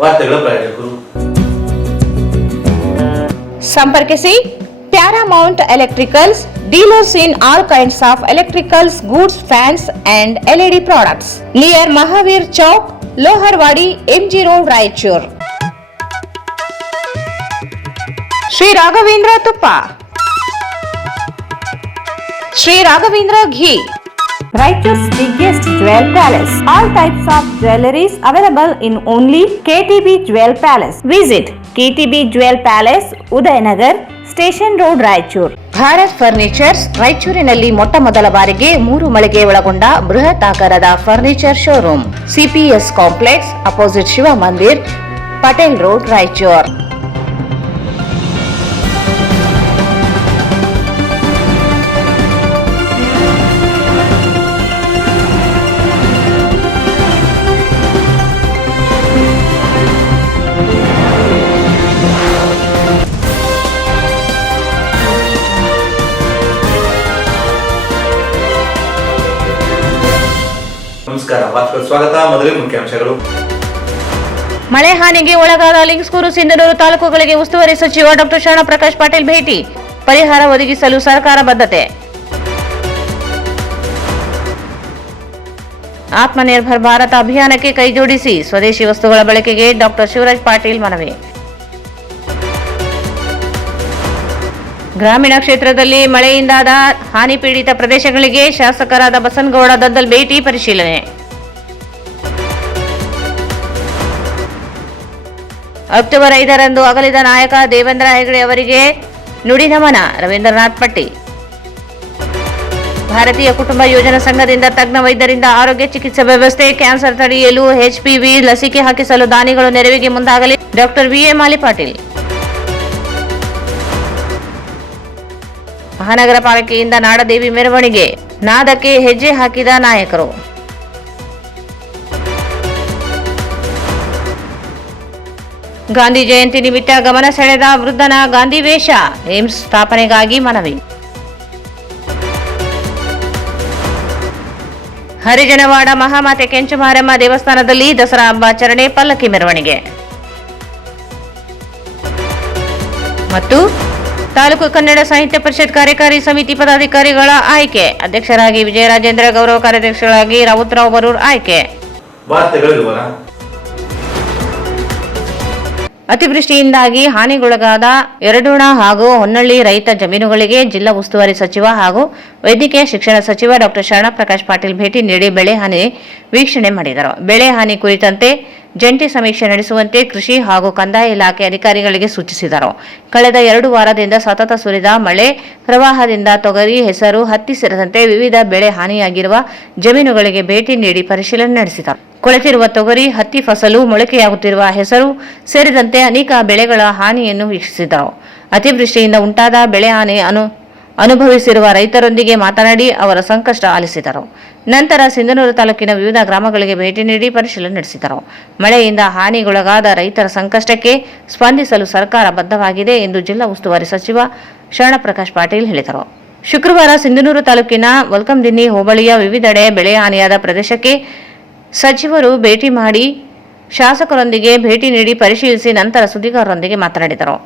ವಾರ್ತೆಗಳ ಪ್ರಾಯೋಜಕರು. ಸಂಪರ್ಕಿಸಿ Paramount electricals, dealers in all kinds of electricals goods, fans and LED products, near Mahavir Chowk, Loharwadi, MG road, Raichur. Shri Raghavendra ತುಪ್ಪ, Shri Raghavendra ghee, Raichur's biggest jewel palace. All types of jewelries available in only KTB Jewel Palace. Visit KTB Jewel Palace, Udayanagar, Station Road, Raichur. Bharat furnitures ರಾಯಚೂರಿನಲ್ಲಿ ಮೊಟ್ಟ ಮೊದಲ ಬಾರಿಗೆ 3 ಮಳಿಗೆ ಒಳಗೊಂಡ ಬೃಹತ್ ಆಕಾರದ furniture showroom. CPS complex, opposite Shiva Mandir, Patel road, Raichur. ನಮಸ್ಕಾರ, ವಾರ್ತೆಗಳ ಸ್ವಾಗತ. ಮೊದಲಿಗೆ ಮುಖ್ಯಾಂಶಗಳು. ಮಳೆ ಹಾನಿಗೆ ಒಳಗಾದ ಲಿಂಗಸ್ಕೂರು, ಸಿಂಧನೂರು ತಾಲೂಕುಗಳಿಗೆ ಉಸ್ತುವಾರಿ ಸಚಿವ ಡಾ. ಶರಣ ಪ್ರಕಾಶ್ ಪಾಟೀಲ್ ಭೇಟಿ. ಪರಿಹಾರ ಒದಗಿಸಲು ಸರ್ಕಾರ ಬದ್ಧತೆ. ಆತ್ಮನಿರ್ಭರ್ ಭಾರತ ಅಭಿಯಾನಕ್ಕೆ ಕೈಜೋಡಿಸಿ ಸ್ವದೇಶಿ ವಸ್ತುಗಳ ಬಳಕೆಗೆ ಡಾ. ಶಿವರಾಜ್ ಪಾಟೀಲ್ ಮನವಿ. ಗ್ರಾಮೀಣ ಕ್ಷೇತ್ರದಲ್ಲಿ ಮಳೆಯಿಂದಾದ ಹಾನಿ ಪೀಡಿತ ಪ್ರದೇಶಗಳಿಗೆ ಶಾಸಕರಾದ ಬಸನಗೌಡ ದದ್ದಲ್ ಭೇಟಿ ಪರಿಶೀಲನೆ. ಅಕ್ಟೋಬರ್ 5ರಂದು ಅಗಲಿದ ನಾಯಕ ದೇವೇಂದ್ರ ಹೆಗಡೆ ಅವರಿಗೆ ನುಡಿ ನಮನ. ರವೀಂದ್ರನಾಥ್ ಪಟ್ಟಿ. ಭಾರತೀಯ ಕುಟುಂಬ ಯೋಜನಾ ಸಂಘದಿಂದ ತಜ್ಞ ವೈದ್ಯರಿಂದ ಆರೋಗ್ಯ ಚಿಕಿತ್ಸಾ ವ್ಯವಸ್ಥೆ. ಕ್ಯಾನ್ಸರ್ ತಡೆಯಲು HPV ಲಸಿಕೆ ಹಾಕಿಸಲು ದಾನಿಗಳು ನೆರವಿಗೆ ಮುಂದಾಗಲಿ. ಡಾ. VA ಮಾಲಿ ಪಾಟೀಲ್. ಮಹಾನಗರ ಪಾಲಿಕೆಯಿಂದ ನಾಡದೇವಿ ಮೆರವಣಿಗೆ, ನಾದಕ್ಕೆ ಹೆಜ್ಜೆ ಹಾಕಿದ ನಾಯಕರು. ಗಾಂಧಿ ಜಯಂತಿ ನಿಮಿತ್ತ ಗಮನ ಸೆಳೆದ ವೃದ್ಧನ ಗಾಂಧಿ ವೇಷ. ಏಮ್ಸ್ ಸ್ಥಾಪನೆಗಾಗಿ ಮನವಿ. ಹರಿಜನವಾಡ ಮಹಾಮಾತೆ ಕೆಂಚುಮಾರಮ್ಮ ದೇವಸ್ಥಾನದಲ್ಲಿ ದಸರಾ ಹಬ್ಬಾಚರಣೆ, ಪಲ್ಲಕ್ಕಿ ಮೆರವಣಿಗೆ. ಮತ್ತು ತಾಲೂಕು ಕನ್ನಡ ಸಾಹಿತ್ಯ ಪರಿಷತ್ ಕಾರ್ಯಕಾರಿ ಸಮಿತಿ ಪದಾಧಿಕಾರಿಗಳ ಆಯ್ಕೆ. ಅಧ್ಯಕ್ಷರಾಗಿ ವಿಜಯರಾಜೇಂದ್ರ, ಗೌರವ ಕಾರ್ಯಾಧ್ಯಕ್ಷರಾಗಿ ರಾವುತರಾವ್ ಬರೂರ್ ಆಯ್ಕೆ. ವಾರ್ತೆಗಳ ವಿವರ. ಅತಿವೃಷ್ಟಿಯಿಂದಾಗಿ ಹಾನಿಗೊಳಗಾದ ಯರಡೋಣ ಹಾಗೂ ಹೊನ್ನಳ್ಳಿ ರೈತ ಜಮೀನುಗಳಿಗೆ ಜಿಲ್ಲಾ ಉಸ್ತುವಾರಿ ಸಚಿವ ಹಾಗೂ ವೈದ್ಯಕೀಯ ಶಿಕ್ಷಣ ಸಚಿವ ಡಾ. ಶರಣ ಪ್ರಕಾಶ್ ಪಾಟೀಲ್ ಭೇಟಿ ನೀಡಿ ಬೆಳೆ ಹಾನಿ ವೀಕ್ಷಣೆ ಮಾಡಿದರು. ಬೆಳೆ ಹಾನಿ ಕುರಿತಂತೆ ಜಂಟಿ ಸಮೀಕ್ಷೆ ನಡೆಸುವಂತೆ ಕೃಷಿ ಹಾಗೂ ಕಂದಾಯ ಇಲಾಖೆ ಅಧಿಕಾರಿಗಳಿಗೆ ಸೂಚಿಸಿದರು. ಕಳೆದ 2 ವಾರದಿಂದ ಸತತ ಸುರಿದ ಮಳೆ ಪ್ರವಾಹದಿಂದ ತೊಗರಿ, ಹೆಸರು, ಹತ್ತಿ ಸೇರಿದಂತೆ ವಿವಿಧ ಬೆಳೆ ಹಾನಿಯಾಗಿರುವ ಜಮೀನುಗಳಿಗೆ ಭೇಟಿ ನೀಡಿ ಪರಿಶೀಲನೆ ನಡೆಸಿದರು. ಕೊಳೆತಿರುವ ತೊಗರಿ, ಹತ್ತಿ ಫಸಲು, ಮೊಳಕೆಯಾಗುತ್ತಿರುವ ಹೆಸರು ಸೇರಿದಂತೆ ಅನೇಕ ಬೆಳೆಗಳ ಹಾನಿಯನ್ನು ವೀಕ್ಷಿಸಿದರು. ಅತಿವೃಷ್ಟಿಯಿಂದ ಉಂಟಾದ ಬೆಳೆ ಹಾನಿ ಅನುಭವಿಸಿರುವ ರೈತರೊಂದಿಗೆ ಮಾತನಾಡಿ ಅವರ ಸಂಕಷ್ಟ ಆಲಿಸಿದರು. ನಂತರ ಸಿಂಧನೂರು ತಾಲೂಕಿನ ವಿವಿಧ ಗ್ರಾಮಗಳಿಗೆ ಭೇಟಿ ನೀಡಿ ಪರಿಶೀಲನೆ ನಡೆಸಿದರು. ಮಳೆಯಿಂದ ಹಾನಿಗೊಳಗಾದ ರೈತರ ಸಂಕಷ್ಟಕ್ಕೆ ಸ್ಪಂದಿಸಲು ಸರ್ಕಾರ ಬದ್ಧವಾಗಿದೆ ಎಂದು ಜಿಲ್ಲಾ ಉಸ್ತುವಾರಿ ಸಚಿವ ಶರಣಪ್ರಕಾಶ್ ಪಾಟೀಲ್ ಹೇಳಿದರು. ಶುಕ್ರವಾರ ಸಿಂಧನೂರು ತಾಲೂಕಿನ ವಲ್ಕಂದಿನ್ನಿ ಹೋಬಳಿಯ ವಿವಿಧೆಡೆ ಬೆಳೆ ಹಾನಿಯಾದ ಪ್ರದೇಶಕ್ಕೆ ಸಚಿವರು ಭೇಟಿ ಮಾಡಿ ಶಾಸಕರೊಂದಿಗೆ ಭೇಟಿ ನೀಡಿ ಪರಿಶೀಲಿಸಿ ನಂತರ ಸುದ್ದಿಗಾರರೊಂದಿಗೆ ಮಾತನಾಡಿದರು.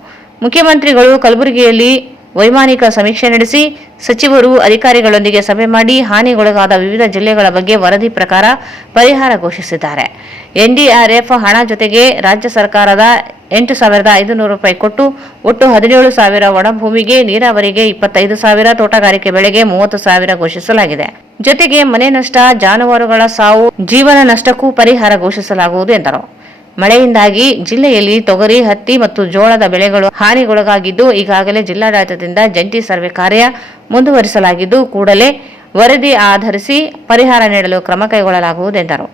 ಮುಖ್ಯಮಂತ್ರಿಗಳು ಕಲಬುರಗಿಯಲ್ಲಿ ವೈಮಾನಿಕ ಸಮೀಕ್ಷೆ ನಡೆಸಿ ಸಚಿವರು ಅಧಿಕಾರಿಗಳೊಂದಿಗೆ ಸಭೆ ಮಾಡಿ ಹಾನಿಗೊಳಗಾದ ವಿವಿಧ ಜಿಲ್ಲೆಗಳ ಬಗ್ಗೆ ವರದಿ ಪ್ರಕಾರ ಪರಿಹಾರ ಘೋಷಿಸಿದ್ದಾರೆ. NDRF ಹಣ ಜೊತೆಗೆ ರಾಜ್ಯ ಸರ್ಕಾರದ 8,500 ರೂಪಾಯಿ ಕೊಟ್ಟು ಒಟ್ಟು 17,000 ಒಣಭೂಮಿಗೆ, ನೀರಾವರಿಗೆ 25,000, ತೋಟಗಾರಿಕೆ ಬೆಳೆಗೆ 30,000 ಘೋಷಿಸಲಾಗಿದೆ. ಜೊತೆಗೆ ಮನೆ ನಷ್ಟ, ಜಾನುವಾರುಗಳ ಸಾವು, ಜೀವನ ನಷ್ಟಕ್ಕೂ ಪರಿಹಾರ ಘೋಷಿಸಲಾಗುವುದು ಎಂದರು. ಮಳೆಯಿಂದಾಗಿ ಜಿಲ್ಲೆಯಲ್ಲಿ ತೊಗರಿ, ಹತ್ತಿ ಮತ್ತು ಜೋಳದ ಬೆಳೆಗಳು ಹಾನಿಗೊಳಗಾಗಿದ್ದು ಈಗಾಗಲೇ ಜಿಲ್ಲಾಡಳಿತದಿಂದ ಜಂಟಿ ಸರ್ವೆ ಕಾರ್ಯ ಮುಂದುವರಿಸಲಾಗಿದ್ದು ಕೂಡಲೇ ವರದಿ ಆಧರಿಸಿ ಪರಿಹಾರ ನೀಡಲು ಕ್ರಮ ಕೈಗೊಳ್ಳಲಾಗುವುದು ಎಂದರು.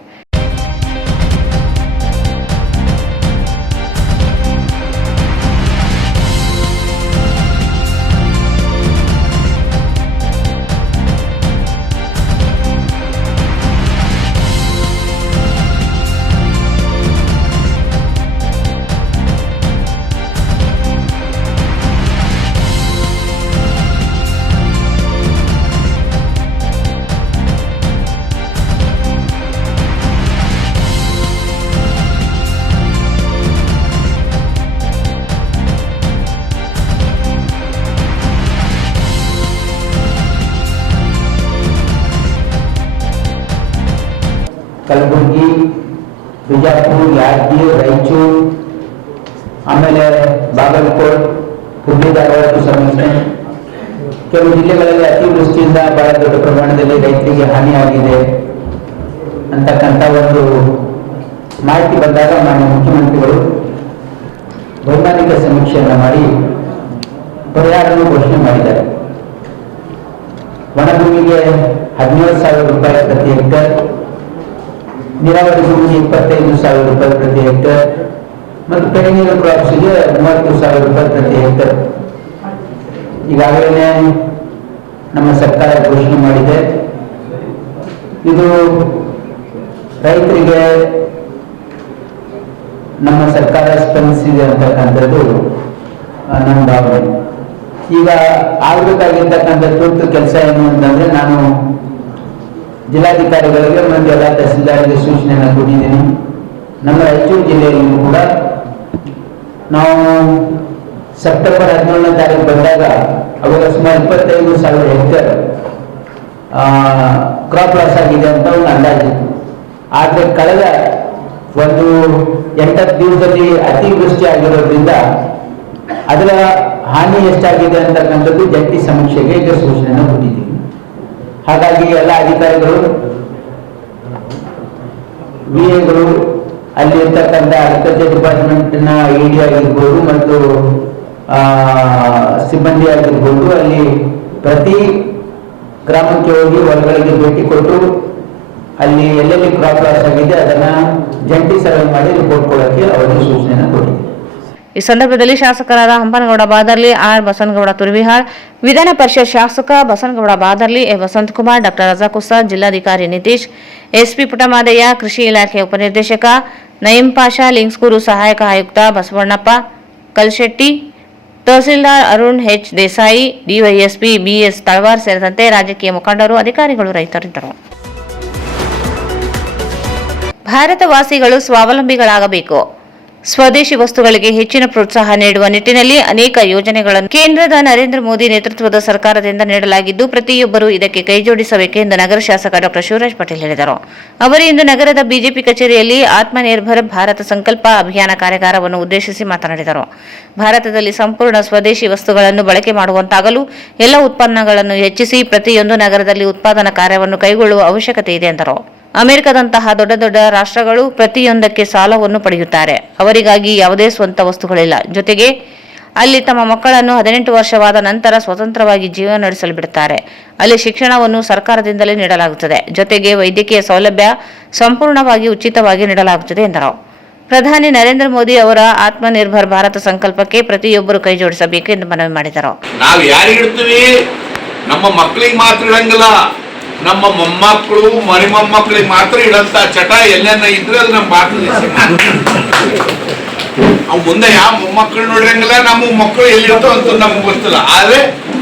ಕಲಬುರಗಿ, ಬಿಜಾಪುರ, ಯಾದಗಿರಿ, ರಾಯಚೂರು, ಆಮೇಲೆ ಬಾಗಲಕೋಟೆ, ಹುಬ್ಬಳ್ಳಿ, ಧಾರವಾಡ ಸಮಸ್ಯೆ. ಕೆಲವು ಜಿಲ್ಲೆಗಳಲ್ಲಿ ಅತಿವೃಷ್ಟಿಯಿಂದ ಬಹಳ ದೊಡ್ಡ ಪ್ರಮಾಣದಲ್ಲಿ ರೈತರಿಗೆ ಹಾನಿಯಾಗಿದೆ ಅಂತಕ್ಕಂಥ ಒಂದು ಮಾಹಿತಿ ಬಂದಾಗ ಮಾನ್ಯ ಮುಖ್ಯಮಂತ್ರಿಗಳು ವೈಜ್ಞಾನಿಕ ಸಮೀಕ್ಷೆಯನ್ನು ಮಾಡಿ ಪರಿಹಾರವನ್ನು ಘೋಷಣೆ ಮಾಡಿದ್ದಾರೆ. ಒಣಭೂಮಿಗೆ 17,000 ರೂಪಾಯಿ ಪ್ರತಿ ಹೆಕ್ಟರ್, ನೀರಾವರಿ ಭೂಮಿಗೆ 25,000 ರೂಪಾಯಿ ಪ್ರತಿ ಹೆಕ್ಟರ್ ಮತ್ತು ಪೆರಿನಿಯಲ್ ಕ್ರಾಪ್ಸ್ಗೆ 30,000 ರೂಪಾಯಿ ಪ್ರತಿ ಹೆಕ್ಟರ್ ಈಗಾಗಲೇ ನಮ್ಮ ಸರ್ಕಾರ ಘೋಷಣೆ ಮಾಡಿದೆ. ಇದು ರೈತರಿಗೆ ನಮ್ಮ ಸರ್ಕಾರ ಸ್ಪಂದಿಸಿದೆ ಅಂತಕ್ಕಂಥದ್ದು ನನ್ನ ಭಾವನೆ. ಈಗ ಆಗಬೇಕಾಗಿರ್ತಕ್ಕಂಥ ತುರ್ತು ಕೆಲಸ ಏನು ಅಂತಂದ್ರೆ, ನಾನು ಜಿಲ್ಲಾಧಿಕಾರಿಗಳಿಗೆ ಮತ್ತು ಎಲ್ಲ ತಹಸೀಲ್ದಾರ್ಗೆ ಸೂಚನೆಯನ್ನು ಕೊಟ್ಟಿದ್ದೀನಿ. ನಮ್ಮ ರಾಯಚೂರು ಜಿಲ್ಲೆಯಲ್ಲಿ ಕೂಡ ನಾವು ಸೆಪ್ಟೆಂಬರ್ 17ನೇ ತಾರೀಕು ಬಂದಾಗ ಅವಾಗ ಸುಮಾರು 25,000 ಹೆಕ್ಟೇರ್ ಕ್ರಾಪ್ ಲಾಸ್ ಆಗಿದೆ ಅಂತ ಒಂದು ಅಂದಾಜಿತ್ತು. ಆದರೆ ಕಳೆದ ಒಂದು 8 ದಿವಸದಲ್ಲಿ ಅತಿವೃಷ್ಟಿ ಆಗಿರೋದ್ರಿಂದ ಅದರ ಹಾನಿ ಎಷ್ಟಾಗಿದೆ ಅಂತಕ್ಕಂಥದ್ದು ಜಂಟಿ ಸಮೀಕ್ಷೆಗೆ ಈಗ ಸೂಚನೆಯನ್ನು ಕೊಟ್ಟಿದ್ದೀವಿ. ಹಾಗಾಗಿ ಎಲ್ಲ ಅಧಿಕಾರಿಗಳು, ವಿಎಗಳು, ಅಲ್ಲಿ ಇರ್ತಕ್ಕಂಥ ಅಗ್ರಿಕಲ್ಚರ್ ಡಿಪಾರ್ಟ್ಮೆಂಟ್ನ ಇಡಿ ಆಗಿರ್ಬೋದು ಮತ್ತು ಸಿಬ್ಬಂದಿ ಆಗಿರ್ಬೋದು, ಅಲ್ಲಿ ಪ್ರತಿ ಗ್ರಾಮಕ್ಕೆ ಹೋಗಿ ಹೊಲಗಳಿಗೆ ಭೇಟಿ ಕೊಟ್ಟು ಅಲ್ಲಿ ಎಲ್ಲೆಲ್ಲಿ ಕ್ರಾಪ್ ಲಾಸ್ ಆಗಿದೆ ಅದನ್ನ ಜಂಟಿ ಸರ್ವೆ ಮಾಡಿ ರಿಪೋರ್ಟ್ ಕೊಡೋಕ್ಕೆ ಅವರಿಗೆ ಸೂಚನೆಯನ್ನು ಕೊಟ್ಟಿದೆ. ಈ ಸಂದರ್ಭದಲ್ಲಿ ಶಾಸಕರಾದ ಹಂಪನಗೌಡ ಬಾದರ್ಲಿ, ಆರ್ ಬಸನಗೌಡ ತುರ್ವಿಹಾಳ್, ವಿಧಾನ ಪರಿಷತ್ ಶಾಸಕ ಬಸನಗೌಡ ಬಾದರ್ಲಿ, ಎ ವಸಂತಕುಮಾರ್, ಡಾಕ್ಟರ್ ರಜಾಕ್ ಉಸ್ತಾದ್, ಜಿಲ್ಲಾಧಿಕಾರಿ ನಿತೀಶ್, ಎಸ್ಪಿ ಪುಟ್ಟಮಾದಯ್ಯ, ಕೃಷಿ ಇಲಾಖೆ ಉಪನಿರ್ದೇಶಕ ನಯೀಂ ಪಾಷಾ, ಲಿಂಗ್ಸ್ಗೂರು ಸಹಾಯಕ ಆಯುಕ್ತ Basavannappa Kalshetty, tahsildar Arun H Desai, DYSP BS Talawar ಸೇರಿದಂತೆ ರಾಜಕೀಯ ಮುಖಂಡರು, ಅಧಿಕಾರಿಗಳು, ರೈತರಿದ್ದರು. ಭಾರತವಾಸಿಗಳು ಸ್ವಾವಲಂಬಿಗಳಾಗಬೇಕು. ಸ್ವದೇಶಿ ವಸ್ತುಗಳಿಗೆ ಹೆಚ್ಚಿನ ಪ್ರೋತ್ಸಾಹ ನೀಡುವ ನಿಟ್ಟಿನಲ್ಲಿ ಅನೇಕ ಯೋಜನೆಗಳನ್ನು ಕೇಂದ್ರದ ನರೇಂದ್ರ ಮೋದಿ ನೇತೃತ್ವದ ಸರ್ಕಾರದಿಂದ ನೀಡಲಾಗಿದ್ದು, ಪ್ರತಿಯೊಬ್ಬರೂ ಇದಕ್ಕೆ ಕೈಜೋಡಿಸಬೇಕು ಎಂದು ನಗರ ಶಾಸಕ ಡಾಕ್ಟರ್ ಶಿವರಾಜ್ ಪಾಟೀಲ್ ಹೇಳಿದರು. ಅವರು ಇಂದು ನಗರದ ಬಿಜೆಪಿ ಕಚೇರಿಯಲ್ಲಿ ಆತ್ಮನಿರ್ಭರ್ ಭಾರತ ಸಂಕಲ್ಪ ಅಭಿಯಾನ ಕಾರ್ಯಾಗಾರವನ್ನು ಉದ್ದೇಶಿಸಿ ಮಾತನಾಡಿದರು. ಭಾರತದಲ್ಲಿ ಸಂಪೂರ್ಣ ಸ್ವದೇಶಿ ವಸ್ತುಗಳನ್ನು ಬಳಕೆ ಮಾಡುವಂತಾಗಲು ಎಲ್ಲ ಉತ್ಪನ್ನಗಳನ್ನು ಹೆಚ್ಚಿಸಿ ಪ್ರತಿಯೊಂದು ನಗರದಲ್ಲಿ ಉತ್ಪಾದನಾ ಕಾರ್ಯವನ್ನು ಕೈಗೊಳ್ಳುವ ಅವಶ್ಯಕತೆ ಇದೆ ಎಂದರು. ಅಮೆರಿಕದಂತಹ ದೊಡ್ಡ ದೊಡ್ಡ ರಾಷ್ಟ್ರಗಳು ಪ್ರತಿಯೊಂದಕ್ಕೆ ಸಾಲವನ್ನು ಪಡೆಯುತ್ತಾರೆ. ಅವರಿಗಾಗಿ ಯಾವುದೇ ಸ್ವಂತ ವಸ್ತುಗಳಿಲ್ಲ. ಜೊತೆಗೆ ಅಲ್ಲಿ ತಮ್ಮ ಮಕ್ಕಳನ್ನು 18 ವರ್ಷವಾದ ನಂತರ ಸ್ವತಂತ್ರವಾಗಿ ಜೀವನ ನಡೆಸಲು ಬಿಡುತ್ತಾರೆ. ಅಲ್ಲಿ ಶಿಕ್ಷಣವನ್ನು ಸರ್ಕಾರದಿಂದಲೇ ನೀಡಲಾಗುತ್ತದೆ. ಜೊತೆಗೆ ವೈದ್ಯಕೀಯ ಸೌಲಭ್ಯ ಸಂಪೂರ್ಣವಾಗಿ ಉಚಿತವಾಗಿ ನೀಡಲಾಗುತ್ತದೆ ಎಂದರು. ಪ್ರಧಾನಿ ನರೇಂದ್ರ ಮೋದಿ ಅವರ ಆತ್ಮನಿರ್ಭರ್ ಭಾರತ ಸಂಕಲ್ಪಕ್ಕೆ ಪ್ರತಿಯೊಬ್ಬರು ಕೈ ಜೋಡಿಸಬೇಕು ಎಂದು ಮನವಿ ಮಾಡಿದರು. ನಾವು ಯಾರಿಗಿಡ್ತೀವಿ? ನಮ್ಮ ಮಕ್ಕಳಿಗೆ ಮಾತ್ರ ಇಡಂಗಿಲ್ಲ, ನಮ್ಮ ಮೊಮ್ಮಕ್ಕಳು ಮರಿ ಮೊಮ್ಮಕ್ಕಳಿಗೆ ಮಾತ್ರ ಇಡಂತ ಚಟ ಎಲ್ಲೆನ್ನ ಇದ್ರೆ ಅದು ನಮ್ಮ ಭಾರತ ದೇಶ. ಅವ್ ಮುಂದೆ ಯಾವ ಮೊಮ್ಮಕ್ಕಳು ನೋಡಿರಂಗಿಲ್ಲ, ನಮ್ಮ ಮಕ್ಕಳು ಎಲ್ಲಿರ್ತಾವ ಅಂತ ನಮ್ಗೆ ಗೊತ್ತಿಲ್ಲ. ಆದ್ರೆ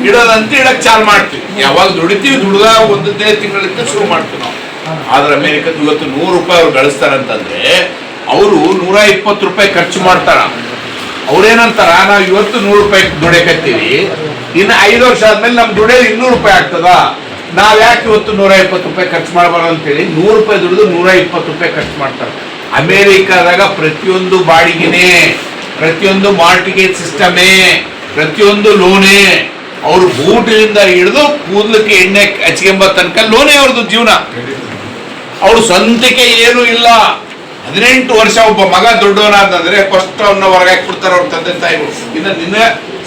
ಇಡೋದಂತ ಇಡಕ್ ಚಾಲು ಮಾಡ್ತೀವಿ. ಯಾವಾಗ ದುಡಿತೀವಿ, ದುಡ್ದ ಒಂದೇ ತಿಂಗಳಿಂದ ಶುರು ಮಾಡ್ತೀವಿ ನಾವು. ಆದ್ರೆ ಅಮೆರಿಕದ ಇವತ್ತು 100 ರೂಪಾಯಿ ಅವ್ರು ಗಳಿಸ್ತಾರಂತಂದ್ರೆ ಅವರು 120 ರೂಪಾಯಿ ಖರ್ಚು ಮಾಡ್ತಾರ. ಅವ್ರೇನಂತಾರ, ನಾವು ಇವತ್ತು 100 ರೂಪಾಯಿ ದುಡಿಯಕತ್ತೀವಿ, ಇನ್ನು 5 ವರ್ಷ ಆದ್ಮೇಲೆ ನಮ್ ದುಡಿಯೋದು 200 ರೂಪಾಯಿ ಆಗ್ತದ. ನಾವ್ ಯಾಕೆ ಇವತ್ತು 120 ರೂಪಾಯಿ ಖರ್ಚು ಮಾಡಬಾರ್ದು ಅಂತೇಳಿ 100 ರೂಪಾಯಿ ದುಡಿದು 120 ರೂಪಾಯಿ ಖರ್ಚು ಮಾಡ್ತಾರೆ. ಅಮೆರಿಕಾದಾಗ ಪ್ರತಿಯೊಂದು ಬಾಡಿಗೆನೇ, ಪ್ರತಿಯೊಂದು ಮಾರ್ಟಿಗೇಜ್ ಸಿಸ್ಟಮೇ, ಪ್ರತಿಯೊಂದು ಲೋನೇ. ಅವ್ರು ಬೂಟಿನಿಂದ ಹಿಡಿದು ಕೂದಲಕ್ಕೆ ಎಣ್ಣೆ ಹಚ್ಕೊಂಬ ತನಕ ಲೋನೇ ಅವ್ರದ್ದು ಜೀವನ. ಅವ್ರು ಸ್ವಂತಕ್ಕೆ ಏನು ಇಲ್ಲ. 18 ವರ್ಷ ಒಬ್ಬ ಮಗ ದೊಡ್ಡವನಾದಂದ್ರೆ ಫಸ್ಟ್ ಅವನ್ನ ಹೊರಗೆ ಹಾಕ್ಬಿಡ್ತಾರ ಅವ್ರ ತಂದೆ ತಾಯಿಗಳು. ಇನ್ನು ನಿನ್ನ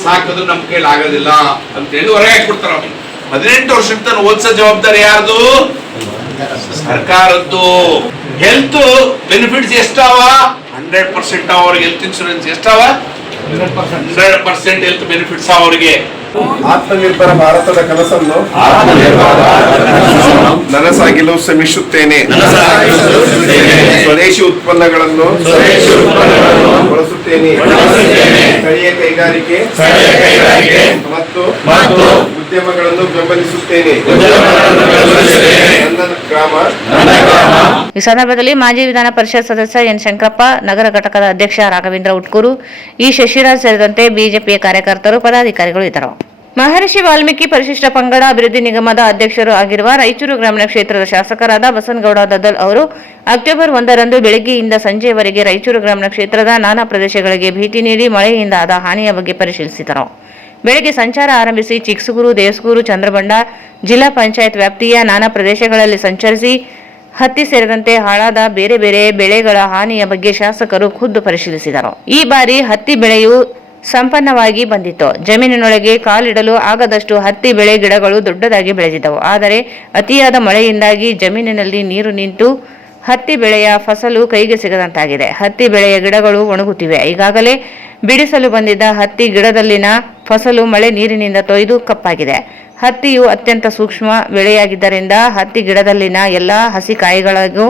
ಸಾಕೋದು ನಮ್ ಕೈಲಿ ಆಗೋದಿಲ್ಲ ಅಂತೇಳಿ ಹೊರಗೆ ಹಾಕ್ಬಿಡ್ತಾರ. ಅವ್ರು 18 ವರ್ಷಕ್ಕೆ ತಾನು ಓದಿಸೋ ಜವಾಬ್ದಾರಿ ಯಾರ್ದು? ಸರ್ಕಾರದ್ದು. Health benefits ಎಷ್ಟಾವ? 100% ಅವ್ರಿಗೆ ಹೆಲ್ತ್ ಇನ್ಶೂರೆನ್ಸ್ ಎಷ್ಟಾವ? 100% ಹೆಲ್ತ್ ಬೆನಿಫಿಟ್ಸ್ ಅವ್ರಿಗೆ. ಆತ್ಮನಿರ್ಭರ ಭಾರತದ ಕನಸನ್ನು ನನಸಾಗಿಲು ಶ್ರಮಿಸುತ್ತೇನೆ. ಸ್ವದೇಶಿ ಉತ್ಪನ್ನಗಳನ್ನು ಬಳಸುತ್ತೇನೆ. ಸ್ಥಳೀಯ ಕೈಗಾರಿಕೆ ಮತ್ತು ಉದ್ಯಮಗಳನ್ನು ಬೆಂಬಲಿಸುತ್ತೇನೆ. ನನ್ನ ಗ್ರಾಮ. ಈ ಸಂದರ್ಭದಲ್ಲಿ ಮಾಜಿ ವಿಧಾನ ಪರಿಷತ್ ಸದಸ್ಯ ಎನ್ ಶಂಕರಪ್ಪ, ನಗರ ಘಟಕದ ಅಧ್ಯಕ್ಷ ರಾಘವೇಂದ್ರ ಉಟ್ಕೂರು, ಇ ಶಶಿರಾಜ್ ಸೇರಿದಂತೆ ಬಿಜೆಪಿಯ ಕಾರ್ಯಕರ್ತರು, ಪದಾಧಿಕಾರಿಗಳು ಇದ್ದರು. ಮಹರ್ಷಿ ವಾಲ್ಮೀಕಿ ಪರಿಶಿಷ್ಟ ಪಂಗಡ ಅಭಿವೃದ್ಧಿ ನಿಗಮದ ಅಧ್ಯಕ್ಷರು ಆಗಿರುವ ರಾಯಚೂರು ಗ್ರಾಮೀಣ ಕ್ಷೇತ್ರದ ಶಾಸಕರಾದ ಬಸನಗೌಡ ದದ್ದಲ್ ಅವರು ಅಕ್ಟೋಬರ್ 1ರಂದು ಬೆಳಗ್ಗೆಯಿಂದ ಸಂಜೆಯವರೆಗೆ ರಾಯಚೂರು ಗ್ರಾಮೀಣ ಕ್ಷೇತ್ರದ ನಾನಾ ಪ್ರದೇಶಗಳಿಗೆ ಭೇಟಿ ನೀಡಿ ಮಳೆಯಿಂದ ಆದ ಹಾನಿಯ ಬಗ್ಗೆ ಪರಿಶೀಲಿಸಿದರು. ಬೆಳಗ್ಗೆ ಸಂಚಾರ ಆರಂಭಿಸಿ ಚಿಕ್ಸುಗೂರು, ದೇವಸ್ಗೂರು, ಚಂದ್ರಬಂಡ ಜಿಲ್ಲಾ ಪಂಚಾಯತ್ ವ್ಯಾಪ್ತಿಯ ನಾನಾ ಪ್ರದೇಶಗಳಲ್ಲಿ ಸಂಚರಿಸಿ ಹತ್ತಿ ಸೇರಿದಂತೆ ಹಾಳಾದ ಬೇರೆ ಬೇರೆ ಬೆಳೆಗಳ ಹಾನಿಯ ಬಗ್ಗೆ ಶಾಸಕರು ಖುದ್ದು ಪರಿಶೀಲಿಸಿದರು. ಈ ಬಾರಿ ಹತ್ತಿ ಬೆಳೆಯು ಸಂಪನ್ನವಾಗಿ ಬಂದಿತ್ತು. ಜಮೀನಿನೊಳಗೆ ಕಾಲಿಡಲು ಆಗದಷ್ಟು ಹತ್ತಿ ಬೆಳೆ ಗಿಡಗಳು ದೊಡ್ಡದಾಗಿ ಬೆಳೆದಿದ್ದವು. ಆದರೆ ಅತಿಯಾದ ಮಳೆಯಿಂದಾಗಿ ಜಮೀನಿನಲ್ಲಿ ನೀರು ನಿಂತು ಹತ್ತಿ ಬೆಳೆಯ ಫಸಲು ಕೈಗೆ ಸಿಗದಂತಾಗಿದೆ. ಹತ್ತಿ ಬೆಳೆಯ ಗಿಡಗಳು ಒಣಗುತ್ತಿವೆ. ಈಗಾಗಲೇ ಬಿಡಿಸಲು ಬಂದಿದ್ದ ಹತ್ತಿ ಗಿಡದಲ್ಲಿನ ಫಸಲು ಮಳೆ ನೀರಿನಿಂದ ತೊಯ್ದು ಕಪ್ಪಾಗಿದೆ. ಹತ್ತಿಯು ಅತ್ಯಂತ ಸೂಕ್ಷ್ಮ ಬೆಳೆಯಾಗಿದ್ದರಿಂದ ಹತ್ತಿ ಗಿಡದಲ್ಲಿನ ಎಲ್ಲಾ ಹಸಿ ಕಾಯಿಗಳಿಗೂ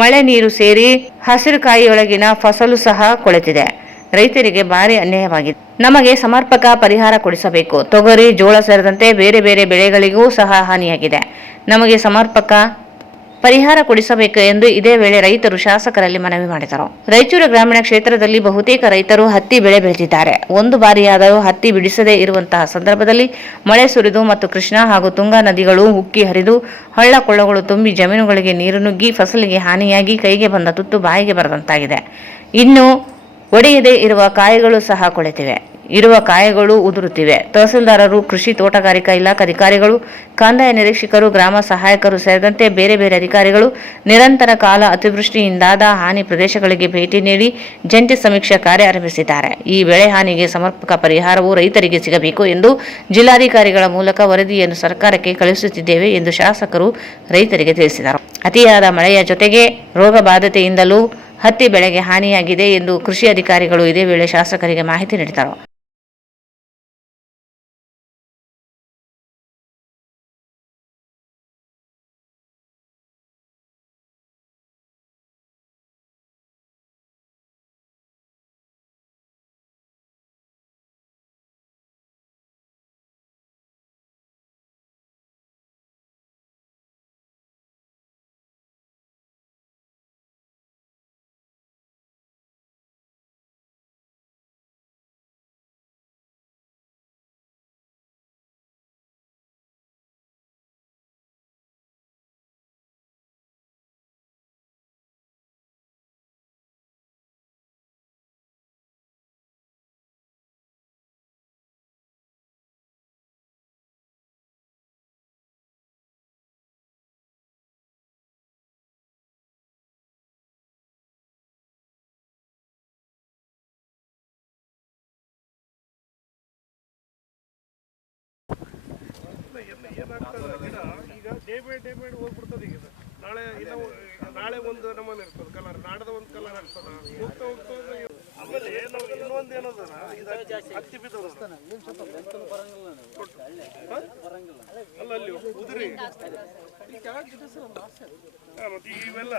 ಮಳೆ ನೀರು ಸೇರಿ ಹಸಿರು ಕಾಯಿಯೊಳಗಿನ ಫಸಲು ಸಹ ಕೊಳೆತಿದೆ. ರೈತರಿಗೆ ಭಾರಿ ಅನ್ಯಾಯವಾಗಿದೆ. ನಮಗೆ ಸಮರ್ಪಕ ಪರಿಹಾರ ಕೊಡಿಸಬೇಕು. ತೊಗರಿ, ಜೋಳ ಸೇರಿದಂತೆ ಬೇರೆ ಬೇರೆ ಬೆಳೆಗಳಿಗೂ ಸಹ ಹಾನಿಯಾಗಿದೆ. ನಮಗೆ ಸಮರ್ಪಕ ಪರಿಹಾರ ಕೊಡಿಸಬೇಕು ಎಂದು ಇದೇ ವೇಳೆ ರೈತರು ಶಾಸಕರಲ್ಲಿ ಮನವಿ ಮಾಡಿದರು. ರಾಯಚೂರು ಗ್ರಾಮೀಣ ಕ್ಷೇತ್ರದಲ್ಲಿ ಬಹುತೇಕ ರೈತರು ಹತ್ತಿ ಬೆಳೆ ಬೆಳೆದಿದ್ದಾರೆ. ಒಂದು ಬಾರಿಯಾದರೂ ಹತ್ತಿ ಬಿಡಿಸದೇ ಇರುವಂತಹ ಸಂದರ್ಭದಲ್ಲಿ ಮಳೆ ಸುರಿದು ಮತ್ತು ಕೃಷ್ಣಾ ಹಾಗೂ ತುಂಗಾ ನದಿಗಳು ಉಕ್ಕಿ ಹರಿದು ಹಳ್ಳ ಕೊಳ್ಳಗಳು ತುಂಬಿ ಜಮೀನುಗಳಿಗೆ ನೀರು ನುಗ್ಗಿ ಫಸಲಿಗೆ ಹಾನಿಯಾಗಿ ಕೈಗೆ ಬಂದ ತುತ್ತು ಬಾಯಿಗೆ ಬರದಂತಾಗಿದೆ. ಇನ್ನು ಒಡೆಯದೇ ಇರುವ ಕಾಯಿಗಳು ಸಹ ಕೊಳೆತಿವೆ. ಇರುವ ಕಾಯಿಗಳು ಉದುರುತ್ತಿವೆ. ತಹಸೀಲ್ದಾರರು, ಕೃಷಿ ತೋಟಗಾರಿಕಾ ಇಲಾಖಾಧಿಕಾರಿಗಳು, ಕಂದಾಯ ನಿರೀಕ್ಷಕರು, ಗ್ರಾಮ ಸಹಾಯಕರು ಸೇರಿದಂತೆ ಬೇರೆ ಬೇರೆ ಅಧಿಕಾರಿಗಳು ನಿರಂತರ ಕಾಲ ಅತಿವೃಷ್ಟಿಯಿಂದಾದ ಹಾನಿ ಪ್ರದೇಶಗಳಿಗೆ ಭೇಟಿ ನೀಡಿ ಜಂಟಿ ಸಮೀಕ್ಷಾ ಕಾರ್ಯ ಆರಂಭಿಸಿದ್ದಾರೆ. ಈ ಬೆಳೆ ಹಾನಿಗೆ ಸಮರ್ಪಕ ಪರಿಹಾರವು ರೈತರಿಗೆ ಸಿಗಬೇಕು ಎಂದು ಜಿಲ್ಲಾಧಿಕಾರಿಗಳ ಮೂಲಕ ವರದಿಯನ್ನು ಸರ್ಕಾರಕ್ಕೆ ಕಳುಹಿಸುತ್ತಿದ್ದೇವೆ ಎಂದು ಶಾಸಕರು ರೈತರಿಗೆ ತಿಳಿಸಿದರು. ಅತಿಯಾದ ಮಳೆಯ ಜೊತೆಗೆ ರೋಗ ಬಾಧತೆಯಿಂದಲೂ ಹತ್ತಿ ಬೆಳೆಗೆ ಹಾನಿಯಾಗಿದೆ ಎಂದು ಕೃಷಿ ಅಧಿಕಾರಿಗಳು ಇದೇ ವೇಳೆ ಶಾಸಕರಿಗೆ ಮಾಹಿತಿ ನೀಡಿದರು. ಈಗ ಡೇ ಬೈ ಹೋಗ್ಬಿಡ್ತದೆ. ಈಗ ನಾಳೆ ಒಂದು ನಮೂನೆ ಇರ್ತದೆ ಕಲರ್, ನಾಡದ ಒಂದು ಕಲರ್ ಇರ್ತದ. ಆಮೇಲೆ ನಮ್ಗೆ ಇನ್ನೊಂದು ಏನದ ಹತ್ತಿ ಬಿದ್ದದ ಅಲ್ಲ ಅಲ್ಲಿ ಉದುರಿ ಮತ್ತೆ ಇವೆಲ್ಲ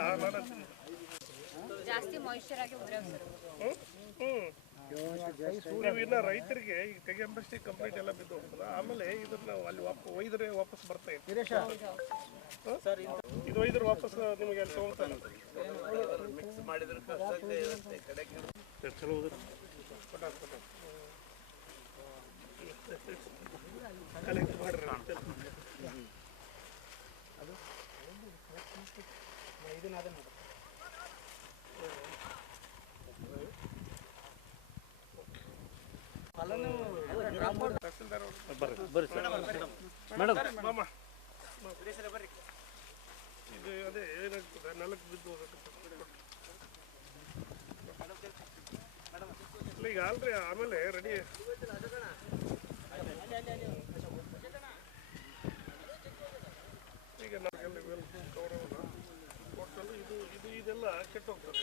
ಜಾಸ್ತಿ ಮಾಯಿಶ್ಚರ್ ಆಗಿ ನೀವು ಇನ್ನ ರೈತರಿಗೆ ಈಗ ತೆಗೆಂಬಸ್ಟಿ ಕಂಪ್ಲೀಟ್ ಎಲ್ಲ ಬಿದ್ದು ಹೋಗ್ತದ. ಆಮೇಲೆ ಇದನ್ನ ಅಲ್ಲಿ ಒಯ್ದ್ರೆ ವಾಪಸ್ ಬರ್ತಾ ಇದೆ. ಇದು ಒಯ್ದ್ರೆ ವಾಪಸ್ ನಿಮಗೆ ಅಲ್ಲಿ ತಗೊಳ್ತಾನೆ ಮಿಕ್ಸ್ ಮಾಡಿದ್ರೆ ಚಲೋ ಕಲೆಕ್ಟ್ ಮಾಡ್ರಿ. ಇದು ಅದೇ ಏನಾಗ್ತದೆ, ನೆಲಕ್ಕೆ ಬಿದ್ದು ಹೋಗಕ್ಕೆ ಈಗ ಅಲ್ರಿ. ಆಮೇಲೆ ರೆಡಿ ಈಗ ನಮಗೆಲ್ಲ ಟೋಟಲ್ ಇದು ಇದೆಲ್ಲ ಕೆಟ್ಟು ಹೋಗ್ತದೆ.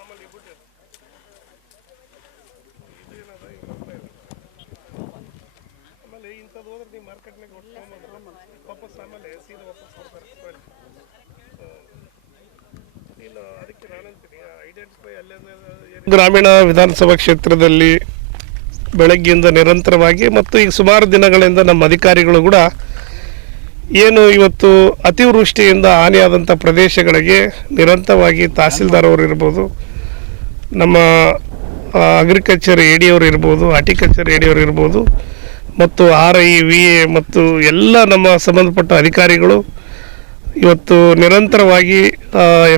ಆಮೇಲೆ ಬಿಟ್ಟು ಇದು ಏನದ ಆಮೇಲೆ ಇಂಥದ್ದು ಹೋದ್ರೆ ನೀವು ಮಾರ್ಕೆಟ್ನಾಗ ವಾಪಸ್ ಆಮೇಲೆ ಸೀದಾ ವಾಪಸ್ ಕೊಡ್ತಾರೆ. ಇನ್ನು ಅದಕ್ಕೆ ನಾನಂತೀನಿ ಐಡೆಂಟಿಫೈ ಅಲ್ಲೇ ಗ್ರಾಮೀಣ ವಿಧಾನಸಭಾ ಕ್ಷೇತ್ರದಲ್ಲಿ ಬೆಳಗ್ಗೆಯಿಂದ ನಿರಂತರವಾಗಿ ಮತ್ತು ಈಗ ಸುಮಾರು ದಿನಗಳಿಂದ ನಮ್ಮ ಅಧಿಕಾರಿಗಳು ಕೂಡ ಏನು ಇವತ್ತು ಅತಿವೃಷ್ಟಿಯಿಂದ ಹಾನಿಯಾದಂಥ ಪ್ರದೇಶಗಳಿಗೆ ನಿರಂತರವಾಗಿ ತಹಸೀಲ್ದಾರ್ ಅವರು ಇರ್ಬೋದು, ನಮ್ಮ ಅಗ್ರಿಕಲ್ಚರ್ ಎ ಡಿ ಅವರು ಇರ್ಬೋದು, ಹಾರ್ಟಿಕಲ್ಚರ್ ಎ ಡಿ ಅವರು ಇರ್ಬೋದು, ಮತ್ತು RI VA ಮತ್ತು ಎಲ್ಲ ನಮ್ಮ ಸಂಬಂಧಪಟ್ಟ ಅಧಿಕಾರಿಗಳು ಇವತ್ತು ನಿರಂತರವಾಗಿ